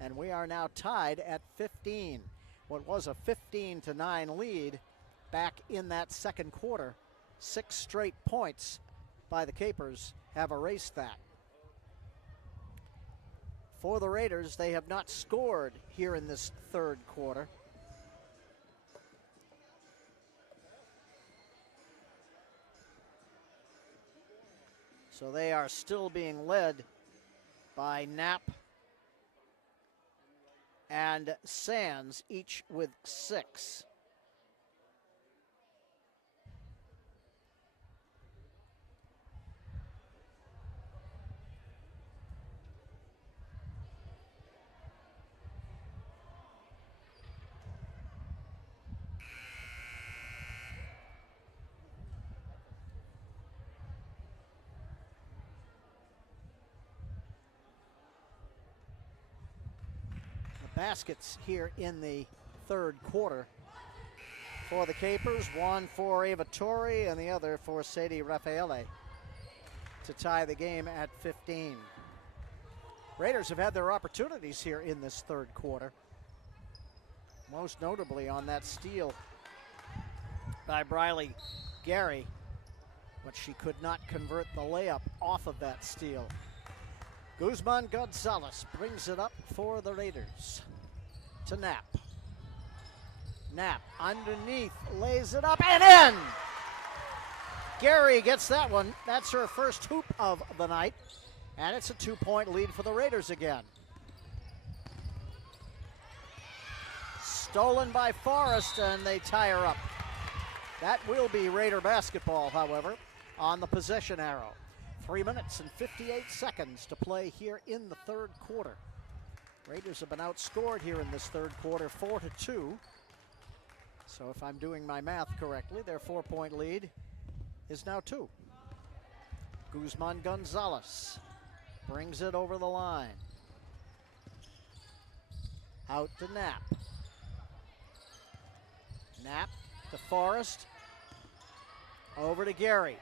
And we are now tied at 15. What was a 15-9 lead back in that second quarter. 6 straight points by the Capers have erased that. For the Raiders, they have not scored here in this third quarter. So they are still being led by Knapp and Sands, each with 6. Baskets here in the third quarter for the Capers. One for Ava Torrey and the other for Sadie Raffaele to tie the game at 15. Raiders have had their opportunities here in this third quarter, most notably on that steal by Briley Gary, but she could not convert the layup off of that steal. Guzman Gonzalez brings it up for the Raiders to Knapp. Knapp underneath, lays it up and in! Gary gets that one. That's her first hoop of the night, and it's a 2-point lead for the Raiders again. Stolen by Forrest, and they tie her up. That will be Raider basketball, however, on the possession arrow. 3 minutes and 58 seconds to play here in the third quarter. Raiders have been outscored here in this third quarter 4-2. So if I'm doing my math correctly, their 4-point lead is now 2. Guzman Gonzalez brings it over the line. Out to Knapp. Knapp to Forrest. Over to Gary.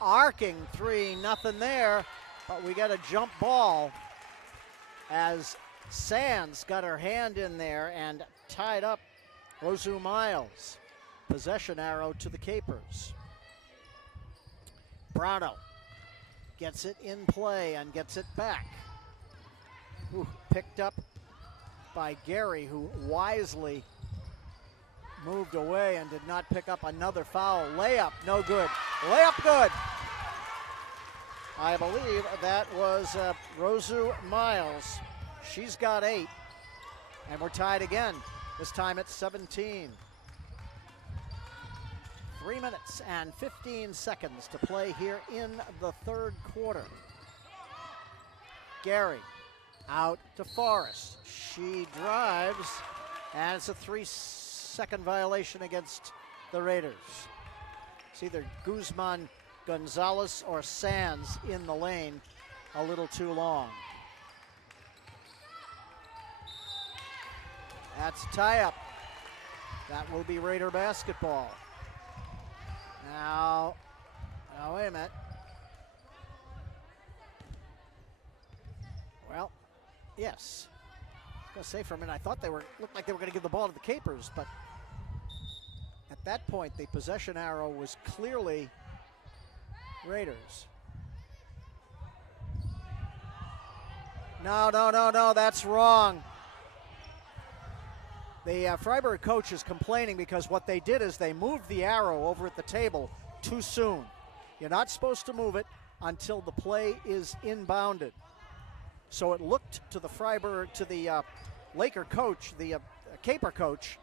Arcing 3, nothing there, but we got a jump ball as Sands got her hand in there and tied up Rosu Miles. Possession arrow to the Capers. Browno gets it in play and gets it back. Ooh, picked up by Gary, who wisely moved away and did not pick up another foul. Layup, no good. Layup good. I believe that was Rosu Miles. She's got 8, and we're tied again. This time it's 17. 3 minutes and 15 seconds to play here in the third quarter. Gary out to Forrest. She drives And it's a 3-second violation against the Raiders. It's either Guzman, Gonzalez, or Sands in the lane a little too long. That's a tie-up. That will be Raider basketball. Now, wait a minute. Well, yes. I was going to say for a minute, I thought looked like they were going to give the ball to the Capers, but at that point, the possession arrow was clearly Raiders. No, that's wrong. The Fryeburg coach is complaining because what they did is they moved the arrow over at the table too soon. You're not supposed to move it until the play is inbounded. So it looked to the Laker coach, the Caper coach,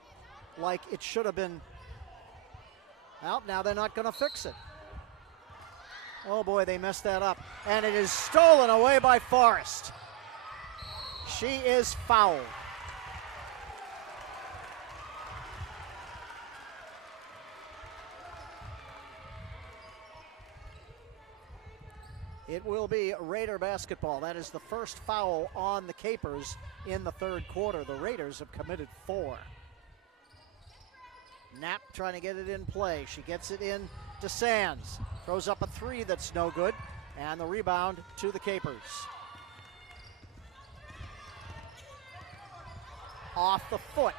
like it should have been. Well, now they're not going to fix it. Oh boy, they messed that up. And it is stolen away by Forrest. She is fouled. It will be Raider basketball. That is the first foul on the Capers in the third quarter. The Raiders have committed 4. Knapp trying to get it in play. She gets it in to Sands. Throws up a 3 that's no good. And the rebound to the Capers. Off the foot,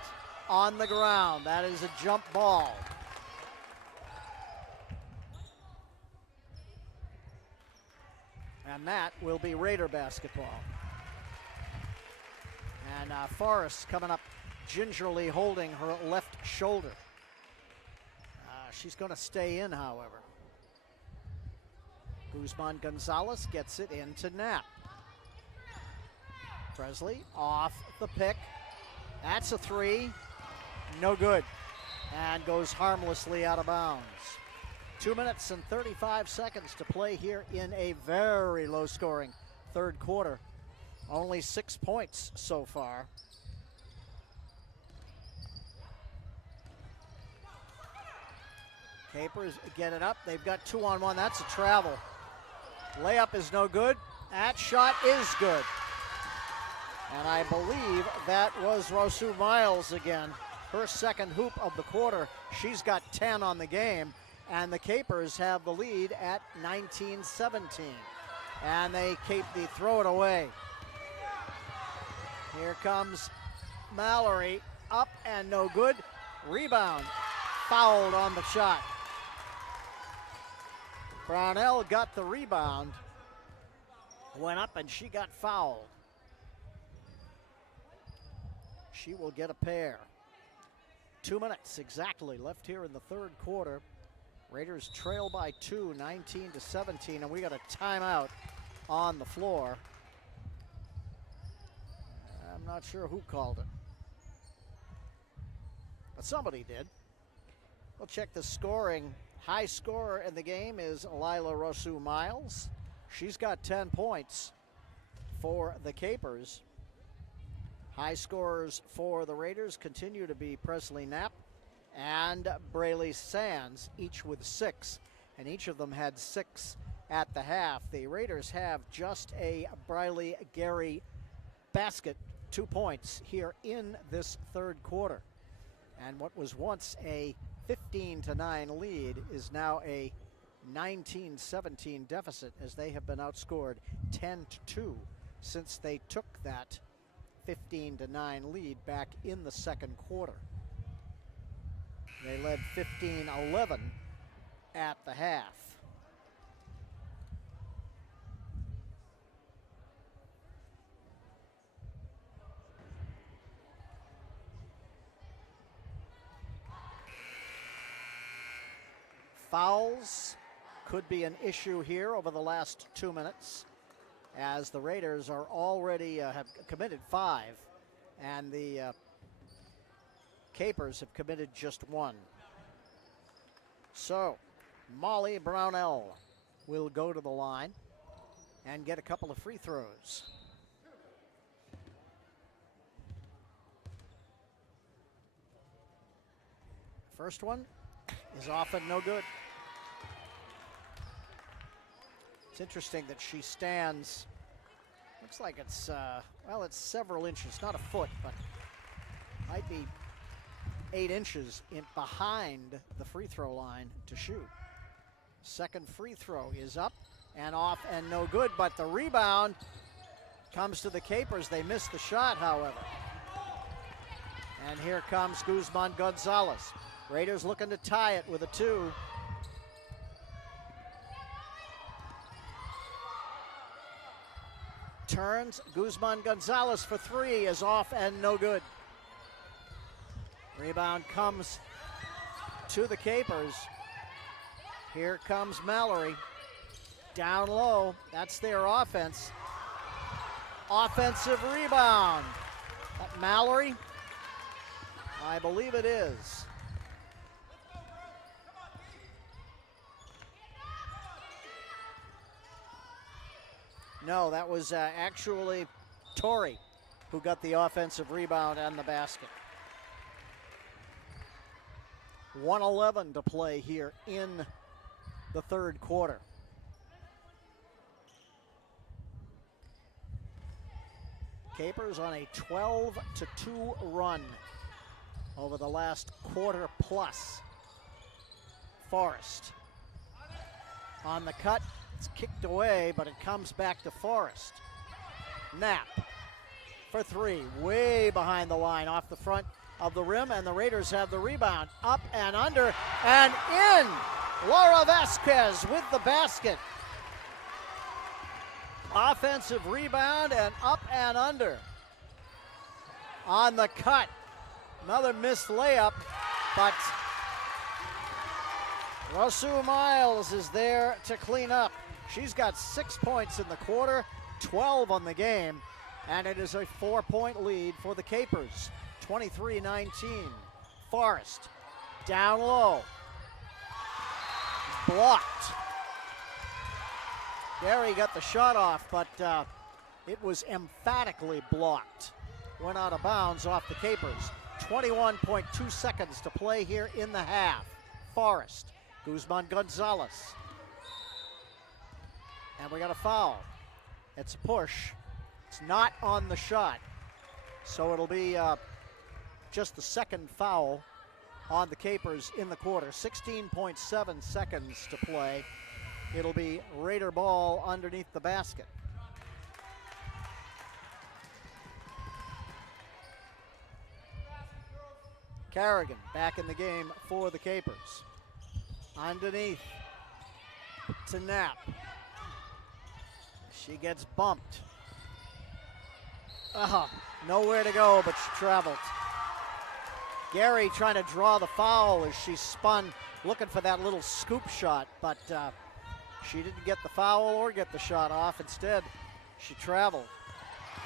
on the ground. That is a jump ball. And that will be Raider basketball. And Forrest coming up gingerly holding her left shoulder. She's going to stay in, however. Guzman Gonzalez gets it into Knapp. Presley off the pick. That's a 3. No good. And goes harmlessly out of bounds. 2 minutes and 35 seconds to play here in a very low-scoring third quarter. Only 6 points so far. Capers get it up. They've got 2-on-1. That's a travel. Layup is no good. That shot is good. And I believe that was Rosu Miles again. Her second hoop of the quarter. She's got 10 on the game. And the Capers have the lead at 19-17. And they throw it away. Here comes Mallory. Up and no good. Rebound. Fouled on the shot. Brownell got the rebound. Went up and she got fouled. She will get a pair. 2 minutes exactly left here in the third quarter. Raiders trail by 2, 19-17, and we got a timeout on the floor. I'm not sure who called it, but somebody did. We'll check the scoring. High scorer in the game is Lila Rosu Miles. She's got 10 points for the Capers. High scorers for the Raiders continue to be Presley Knapp and Braley Sands, each with 6, and each of them had 6 at the half. The Raiders have just a Briley Gary basket, 2 points here in this third quarter. And what was once a 15-9 lead is now a 19-17 deficit, as they have been outscored 10-2 since they took that 15-9 lead back in the second quarter. They led 15-11 at the half. Fouls could be an issue here over the last 2 minutes, as the Raiders are already have committed 5, and the Capers have committed just 1. So Molly Brownell will go to the line and get a couple of free throws. First one is off and no good. It's interesting that she stands, looks like it's, well, it's several inches, not a foot, but might be 8 inches behind the free throw line to shoot. Second free throw is up and off and no good, but the rebound comes to the Capers. They missed the shot, however. And here comes Guzman Gonzalez. Raiders looking to tie it with a 2. Turns, Guzman Gonzalez for 3 is off and no good. Rebound comes to the Capers. Here comes Mallory. Down low, that's their offense. Offensive rebound. Mallory, I believe it is. No, that was actually Torrey who got the offensive rebound and the basket. 1:11 to play here in the third quarter. Capers on a 12-2 run over the last quarter plus. Forrest on the cut. It's kicked away, but it comes back to Forrest. Knapp for 3, way behind the line, off the front of the rim, and the Raiders have the rebound. Up and under and in. Laura Vasquez with the basket. Offensive rebound and up and under. On the cut. Another missed layup, but Rosu Miles is there to clean up. She's got 6 points in the quarter, 12 on the game, and it is a 4-point lead for the Capers. 23-19. Forrest down low. Blocked. Gary got the shot off, but it was emphatically blocked. Went out of bounds off the Capers. 21.2 seconds to play here in the half. Forrest, Guzman Gonzalez. And we got a foul. It's a push. It's not on the shot. So it'll be just the second foul on the Capers in the quarter. 16.7 seconds to play. It'll be Raider ball underneath the basket. Carrigan back in the game for the Capers. Underneath to Knapp. She gets bumped. Nowhere to go, but she traveled. Gary trying to draw the foul as she spun, looking for that little scoop shot, but she didn't get the foul or get the shot off. Instead, she traveled.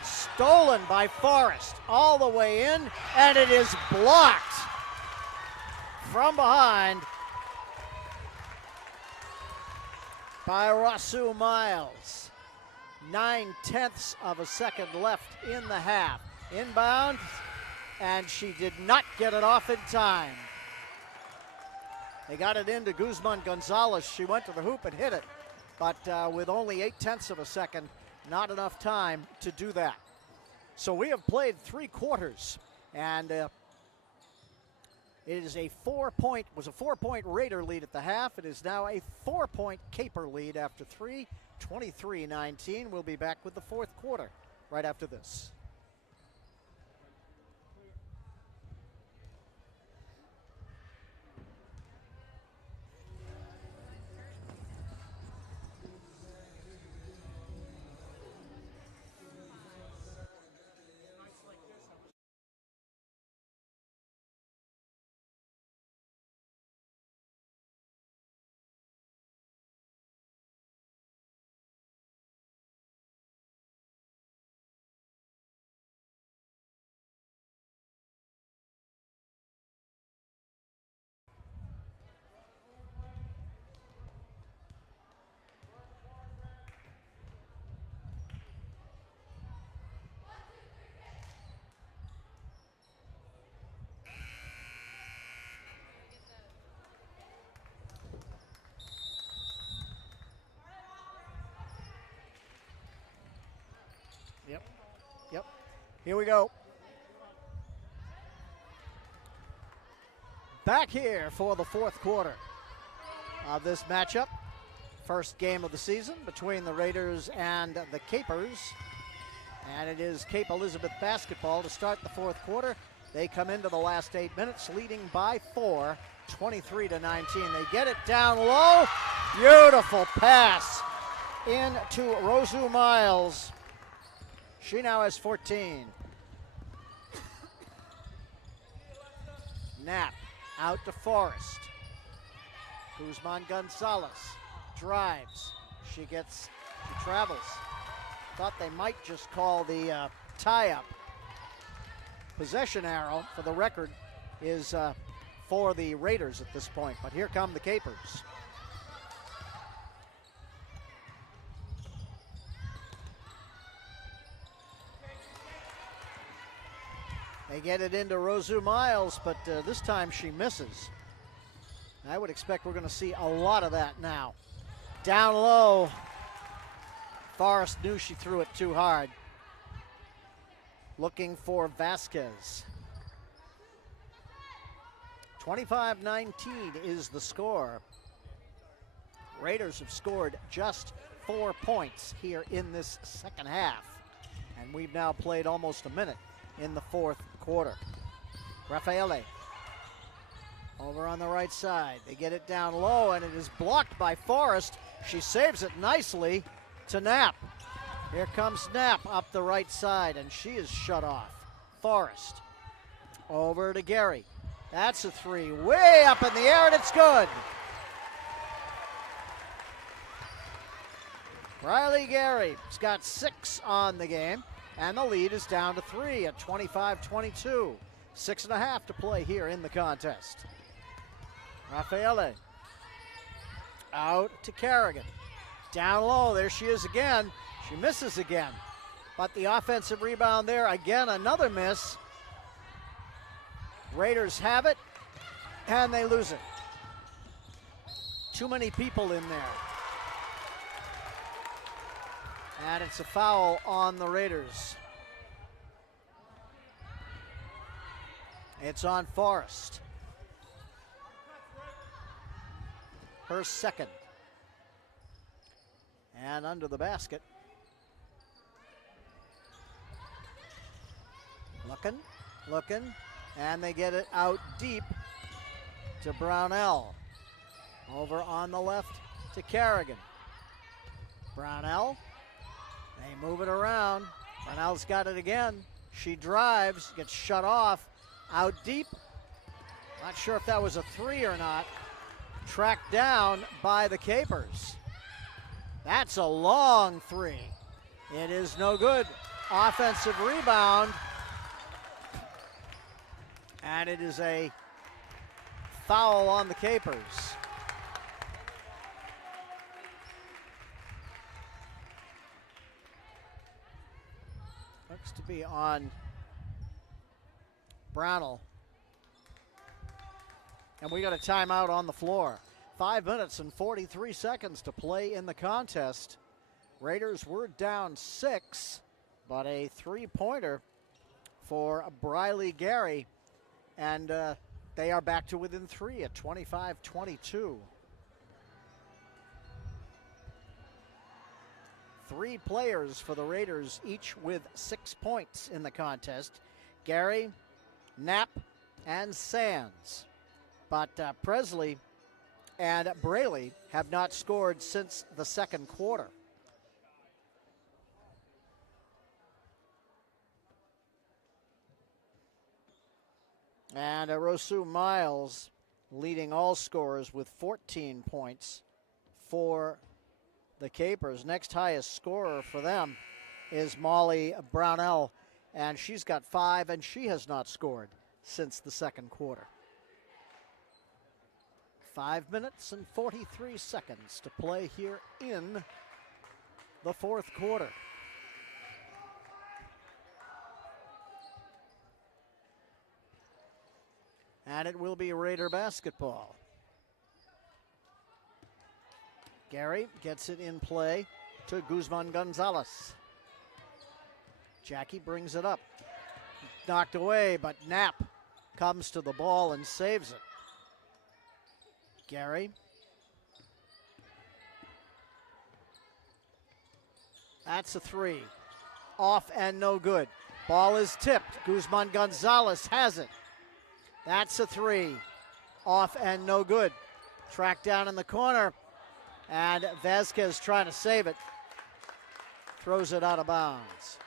Stolen by Forrest all the way in, and it is blocked from behind by Rosu Miles. 9/10 of a second left in the half. Inbound, and she did not get it off in time. They got it into Guzman Gonzalez. She went to the hoop and hit it, but with only 8/10 of a second, not enough time to do that. So we have played 3 quarters, and it is a 4-point Raider lead at the half. It is now a 4-point Caper lead after 3. 23-19. We'll be back with the fourth quarter right after this. Yep. Here we go. Back here for the fourth quarter of this matchup. First game of the season between the Raiders and the Capers. And it is Cape Elizabeth basketball to start the fourth quarter. They come into the last 8 minutes leading by 4, 23-19. They get it down low. Beautiful pass into Rosu Miles. She now has 14. Knapp out to Forrest. Guzman Gonzalez drives. She travels. Thought they might just call the tie-up. Possession arrow, for the record, is for the Raiders at this point. But here come the Capers. They get it into Rosu Miles, but this time she misses. I would expect we're going to see a lot of that now. Down low. Forrest knew she threw it too hard. Looking for Vasquez. 25-19 is the score. Raiders have scored just 4 points here in this second half. And we've now played almost a minute in the fourth quarter. Raffaele over on the right side. They get it down low, and it is blocked by Forrest. She saves it nicely to Knapp. Here comes Knapp up the right side, and she is shut off. Forrest over to Gary. That's a three, way up in the air, and it's good. Riley Gary's got 6 on the game, and the lead is down to 3 at 25-22. 6.5 to play here in the contest. Raffaele out to Kerrigan. Down low, there she is again. She misses again. But the offensive rebound there, again, another miss. Raiders have it, and they lose it. Too many people in there. And it's a foul on the Raiders. It's on Forrest. Her second. And under the basket. Looking, and they get it out deep to Brownell. Over on the left to Kerrigan. Brownell, they move it around. Brownell's got it again. She drives, gets shut off, out deep. Not sure if that was a three or not. Tracked down by the Capers. That's a long three. It is no good. Offensive rebound. And it is a foul on the Capers. Looks to be on Brownell. And we got a timeout on the floor. 5 minutes and 43 seconds to play in the contest. Raiders were down 6, but a three-pointer for Briley Gary. And they are back to within 3 at 25-22. 3 players for the Raiders, each with 6 points in the contest. Gary, Knapp, and Sands. But Presley and Braley have not scored since the second quarter. And Rosu Miles leading all scorers with 14 points for the Capers. Next highest scorer for them is Molly Brownell, and she's got 5, and she has not scored since the second quarter. 5 minutes and 43 seconds to play here in the fourth quarter. And it will be Raider basketball. Gary gets it in play to Guzman Gonzalez. Jackie brings it up. Knocked away, but Knapp comes to the ball and saves it. Gary. That's a three. Off and no good. Ball is tipped. Guzman Gonzalez has it. That's a three. Off and no good. Tracked down in the corner. And Vasquez trying to save it. Throws it out of bounds.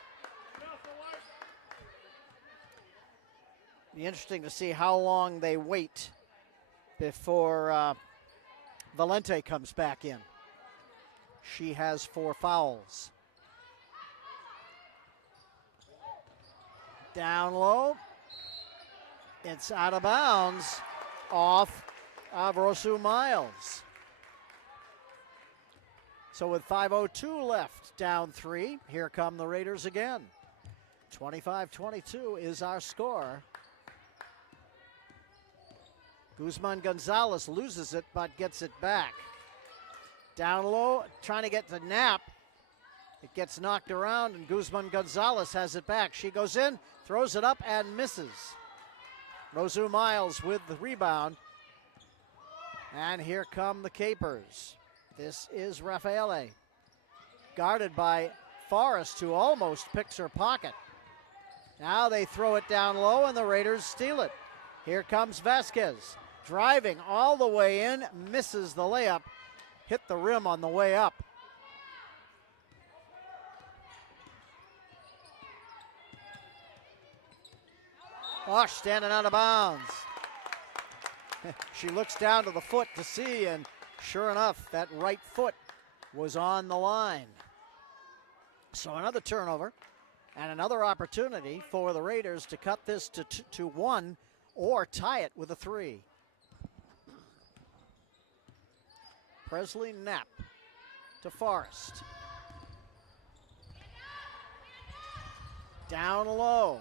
Be interesting to see how long they wait before Valente comes back in. She has 4 fouls. Down low. It's out of bounds off of Rosu Miles. So with 5:02 left, down 3, here come the Raiders again. 25-22 is our score. Guzman Gonzalez loses it, but gets it back. Down low, trying to get to Knapp. It gets knocked around, and Guzman Gonzalez has it back. She goes in, throws it up, and misses. Rosu Miles with the rebound. And here come the Capers. This is Raffaele. Guarded by Forrest, who almost picks her pocket. Now they throw it down low, and the Raiders steal it. Here comes Vasquez. Driving all the way in, misses the layup. Hit the rim on the way up. Oh, standing out of bounds. She looks down to the foot to see, and sure enough, that right foot was on the line. So another turnover and another opportunity for the Raiders to cut this to 1 or tie it with a 3. Presley Knapp to Forrest. Down low.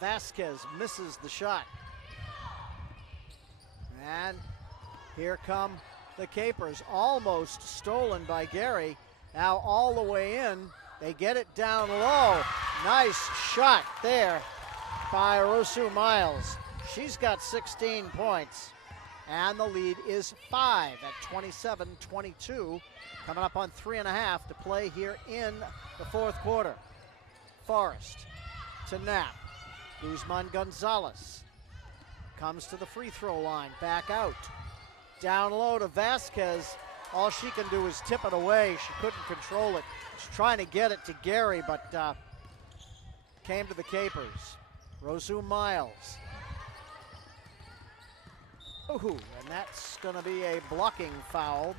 Vasquez misses the shot. And here come the Capers, almost stolen by Gary. Now all the way in, they get it down low. Nice shot there by Rosu Miles. She's got 16 points, and the lead is 5 at 27-22. Coming up on 3.5 to play here in the 4th quarter. Forrest to Knapp. Guzman Gonzalez comes to the free throw line, back out. Down low to Vasquez. All she can do is tip it away. She couldn't control it. She's trying to get it to Gary, but came to the Capers. Rosu Miles. Ooh, and that's going to be a blocking foul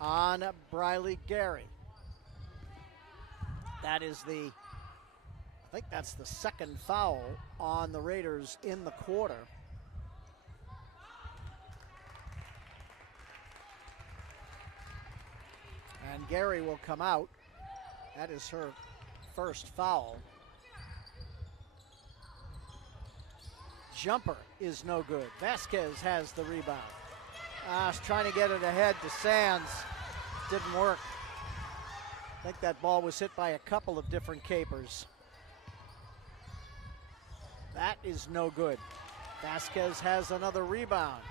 on Briley Gary. That is I think that's the 2nd foul on the Raiders in the quarter. And Gary will come out. That is her 1st foul. Jumper is no good. Vasquez has the rebound. Trying to get it ahead to Sands. Didn't work. I think that ball was hit by a couple of different Capers. That is no good. Vasquez has another rebound.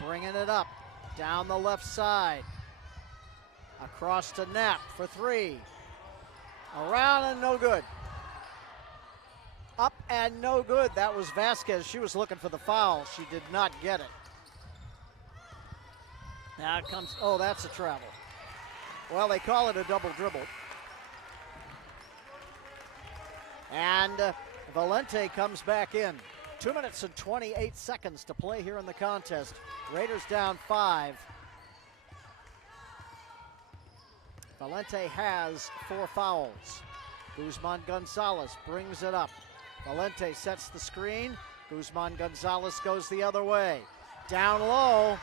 Bringing it up. Down the left side. Across to Knapp for 3. Around and no good. Up and no good. That was Vasquez. She was looking for the foul. She did not get it. Now it comes, oh, that's a travel. Well, they call it a double dribble. And Valente comes back in. 2 minutes and 28 seconds to play here in the contest. Raiders down 5. Valente has 4 fouls. Guzman Gonzalez brings it up. Valente sets the screen. Guzman Gonzalez goes the other way. Down low.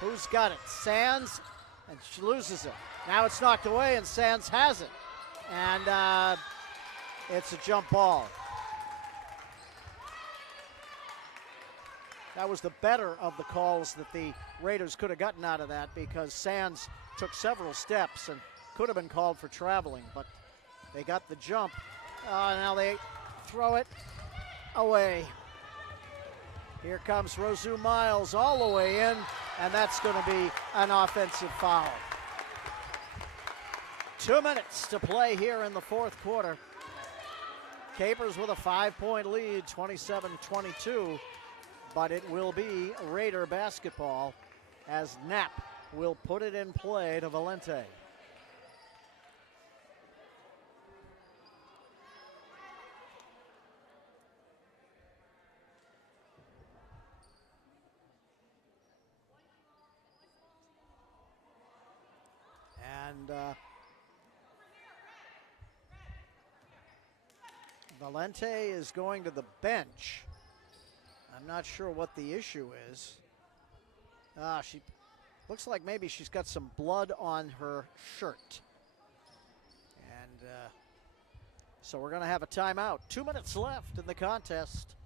Who's got it? Sands, and she loses it. Now it's knocked away, and Sands has it. And it's a jump ball. That was the better of the calls that the Raiders could have gotten out of that, because Sands took several steps and could have been called for traveling, but They got the jump. Now they throw it away. Here comes Rosu Miles all the way in, and that's going to be an offensive foul. 2 minutes to play here in the fourth quarter. Capers with a 5-point lead, 27-22, but it will be Raider basketball as Knapp will put it in play to Valente. And Valente is going to the bench. I'm not sure what the issue is. She looks like maybe she's got some blood on her shirt. And so we're going to have a timeout. 2 minutes left in the contest.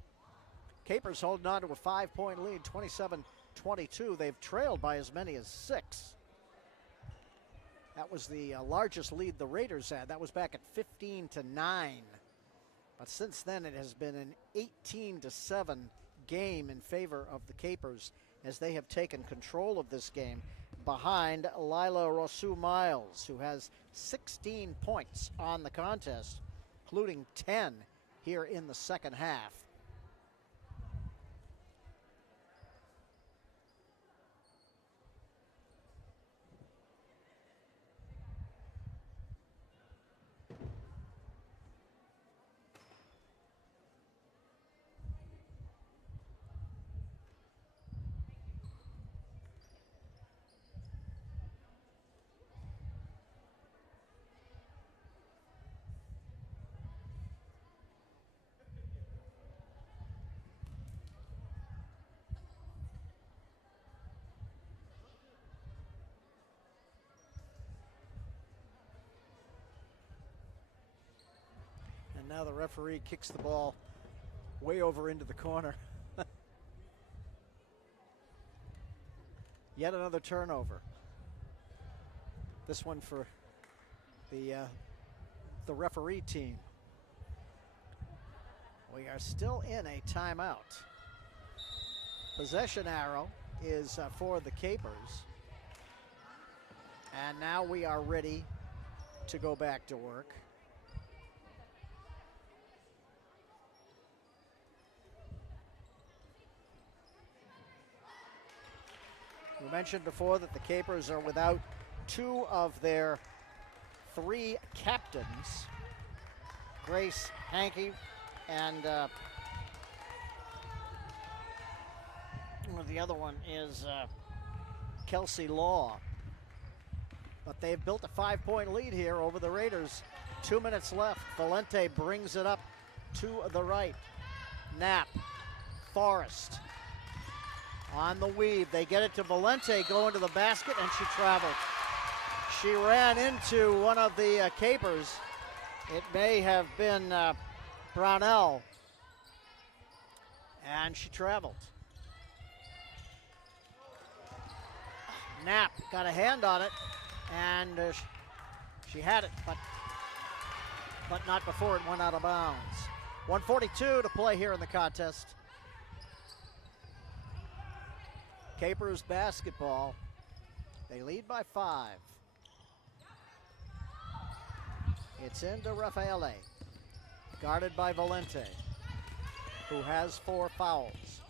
Capers holding on to a 5-point lead, 27-22. They've trailed by as many as 6. That was the largest lead the Raiders had. That was back at 15-9. But since then, it has been an 18-7 game in favor of the Capers as they have taken control of this game behind Lila Rosu Miles, who has 16 points on the contest, including 10 here in the second half. And now the referee kicks the ball way over into the corner. Yet another turnover. This one for the referee team. We are still in a timeout. Possession arrow is for the Capers. And now we are ready to go back to work. We mentioned before that the Capers are without 2 of their 3 captains, Grace Hankey and the other one is Kelsey Law. But they've built a 5-point lead here over the Raiders. 2 minutes left. Valente brings it up to the right. Knapp, Forrest. On the weave, they get it to Valente, going to the basket, and she traveled. She ran into one of the Capers. It may have been Brownell, and she traveled. Knapp got a hand on it, and she had it, but not before it went out of bounds. 1:42 to play here in the contest. Capers basketball. They lead by 5. It's into Raffaele, guarded by Valente, who has 4 fouls.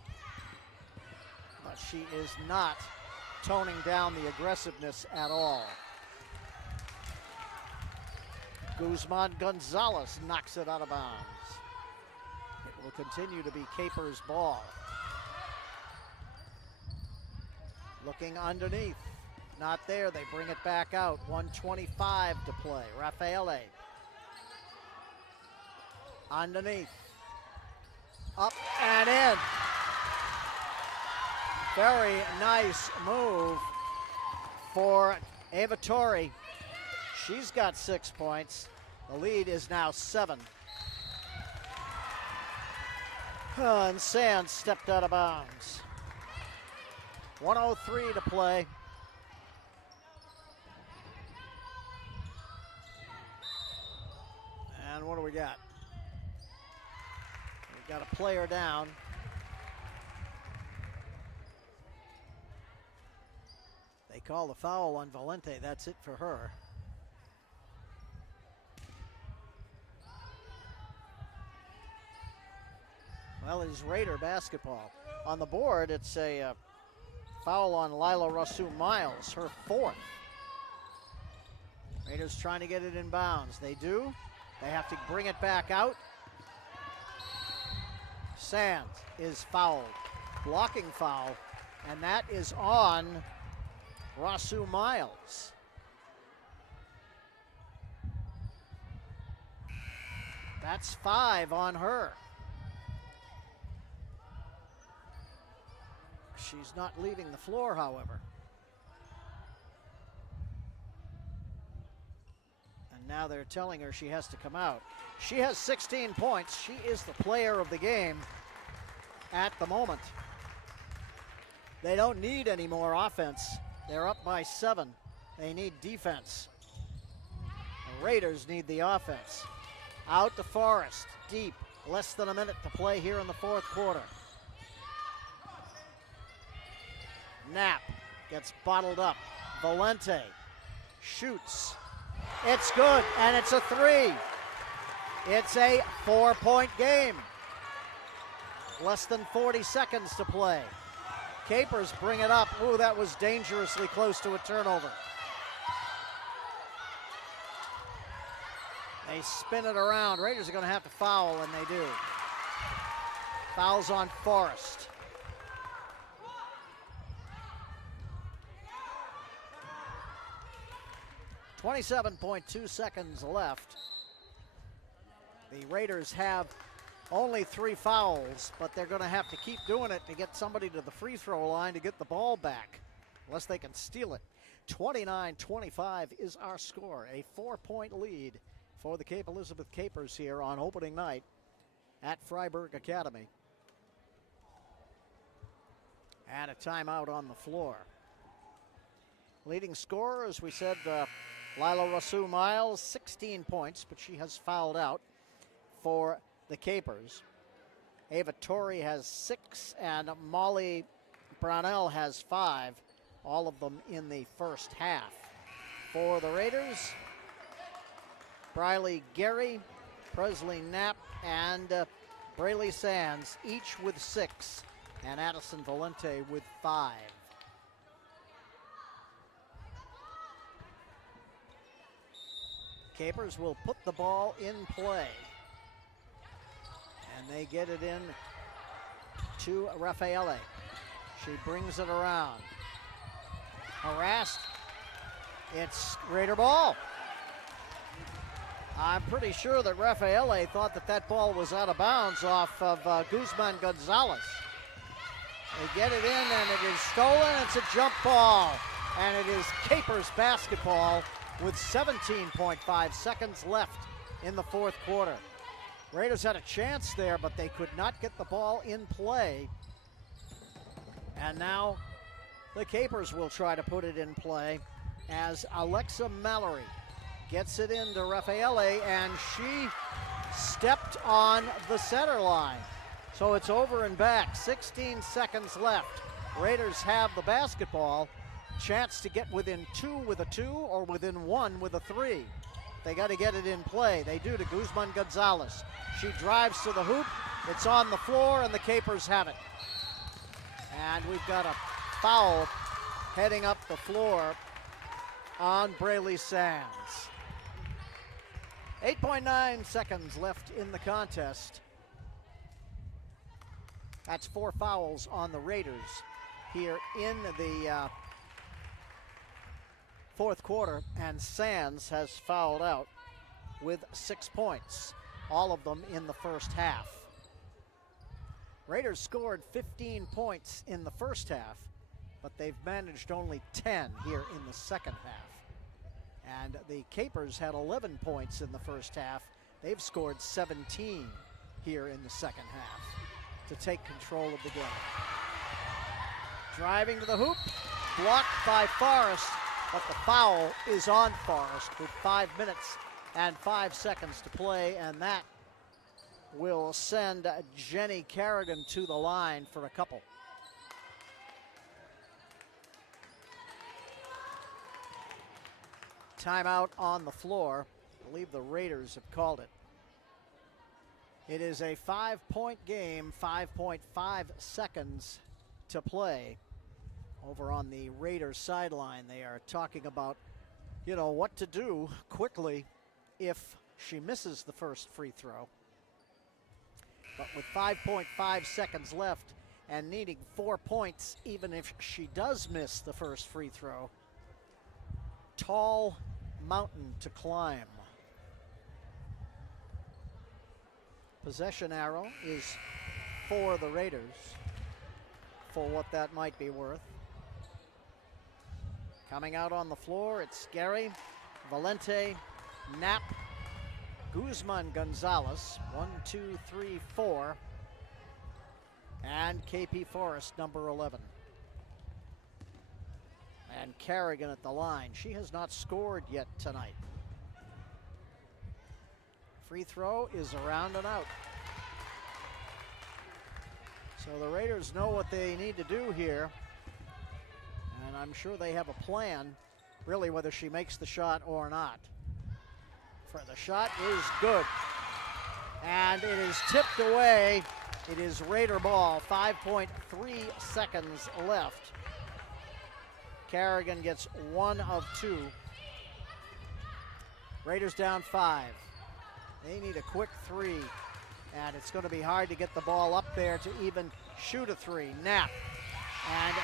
But she is not toning down the aggressiveness at all. Guzman Gonzalez knocks it out of bounds. It will continue to be Capers ball. Looking underneath, not there. They bring it back out. 1:25 to play. Raffaele underneath, up and in. Very nice move for Ava Torrey. She's got 6 points. The lead is now 7. And Sands stepped out of bounds. 1:03 to play. And what do we got? We've got a player down. They call the foul on Valente. That's it for her. Well, it is Raider basketball. On the board, it's a foul on Lila Rasu-Miles, her fourth. Raiders trying to get it in bounds. They do. They have to bring it back out. Sands is fouled. Blocking foul, and that is on Rasu-Miles. That's 5 on her. She's not leaving the floor, however. And now they're telling her she has to come out. She has 16 points. She is the player of the game at the moment. They don't need any more offense. They're up by 7. They need defense. The Raiders need the offense. Out to Forrest, deep. Less than a minute to play here in the fourth quarter. Knapp gets bottled up. Valente shoots. It's good, and it's a 3. It's a 4-point game. Less than 40 seconds to play. Capers bring it up. Ooh, that was dangerously close to a turnover. They spin it around. Raiders are going to have to foul, and they do. Fouls on Forrest. .2 seconds left. The Raiders have only 3 fouls, but they're going to have to keep doing it to get somebody to the free throw line to get the ball back, unless they can steal it. 29-25 is our score. A 4-point lead for the Cape Elizabeth Capers here on opening night at Fryeburg Academy. And a timeout on the floor. Leading scorer, as we said, Lila Rasu-Miles, 16 points, but she has fouled out for the Capers. Ava Torrey has 6, and Molly Brownell has 5, all of them in the first half. For the Raiders, Briley Gary, Presley Knapp, and Braylee Sands, each with 6, and Addison Valente with 5. Capers will put the ball in play. And they get it in to Raffaele. She brings it around. Harassed. It's Raider ball. I'm pretty sure that Raffaele thought that that ball was out of bounds off of Guzman Gonzalez. They get it in, and it is stolen. It's a jump ball. And it is Capers basketball with 17.5 seconds left in the fourth quarter. Raiders had a chance there, but they could not get the ball in play. And now the Capers will try to put it in play as Alexa Mallory gets it into Raffaele, and she stepped on the center line. So it's over and back, 16 seconds left. Raiders have the basketball. Chance to get within 2 with a 2 or within 1 with a 3. They got to get it in play. They do to Guzman Gonzalez. She drives to the hoop. It's on the floor, and the Capers have it. And we've got a foul heading up the floor on Braylee Sands. 8.9 seconds left in the contest. That's 4 fouls on the Raiders here in the fourth quarter, and Sands has fouled out with 6 points, all of them in the first half. Raiders scored 15 points in the first half, but they've managed only 10 here in the second half. And the Capers had 11 points in the first half. They've scored 17 here in the second half to take control of the game. Driving to the hoop, blocked by Forrest, but the foul is on Forrest with 5 minutes and 5 seconds to play, and that will send Jenny Kerrigan to the line for a couple. Timeout on the floor. I believe the Raiders have called it. It is a 5-point game, 5.5 seconds to play. Over on the Raiders sideline, they are talking about, what to do quickly if she misses the first free throw. But with 5.5 seconds left and needing 4 points, even if she does miss the first free throw, tall mountain to climb. Possession arrow is for the Raiders, for what that might be worth. Coming out on the floor, it's Gary, Valente, Knapp, Guzman Gonzalez, 1, 2, 3, 4, and KP Forrest, number 11. And Kerrigan at the line. She has not scored yet tonight. Free throw is around and out. So the Raiders know what they need to do here. And I'm sure they have a plan, really, whether she makes the shot or not. For the shot is good. And it is tipped away. It is Raider ball. 5.3 seconds left. Kerrigan gets 1 of 2. Raiders down 5. They need a quick 3. And it's going to be hard to get the ball up there to even shoot a 3. Knapp. And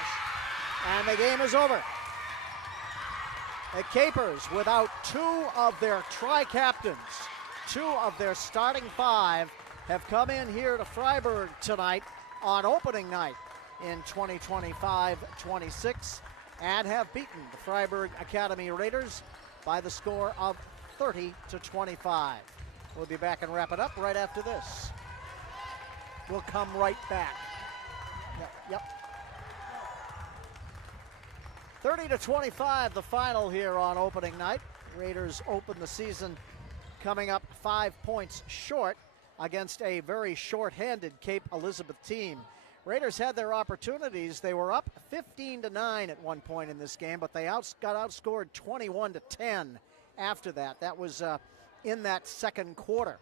the game is over. The Capers, without 2 of their tri-captains, 2 of their starting 5, have come in here to Fryeburg tonight on opening night in 2025-26 and have beaten the Fryeburg Academy Raiders by the score of 30-25. We'll be back and wrap it up right after this. We'll come right back. Yep. 30-25, the final here on opening night. Raiders open the season coming up 5 points short against a very short-handed Cape Elizabeth team. Raiders had their opportunities. They were up 15-9 at one point in this game, but they got outscored 21-10 after that. That was in that second quarter.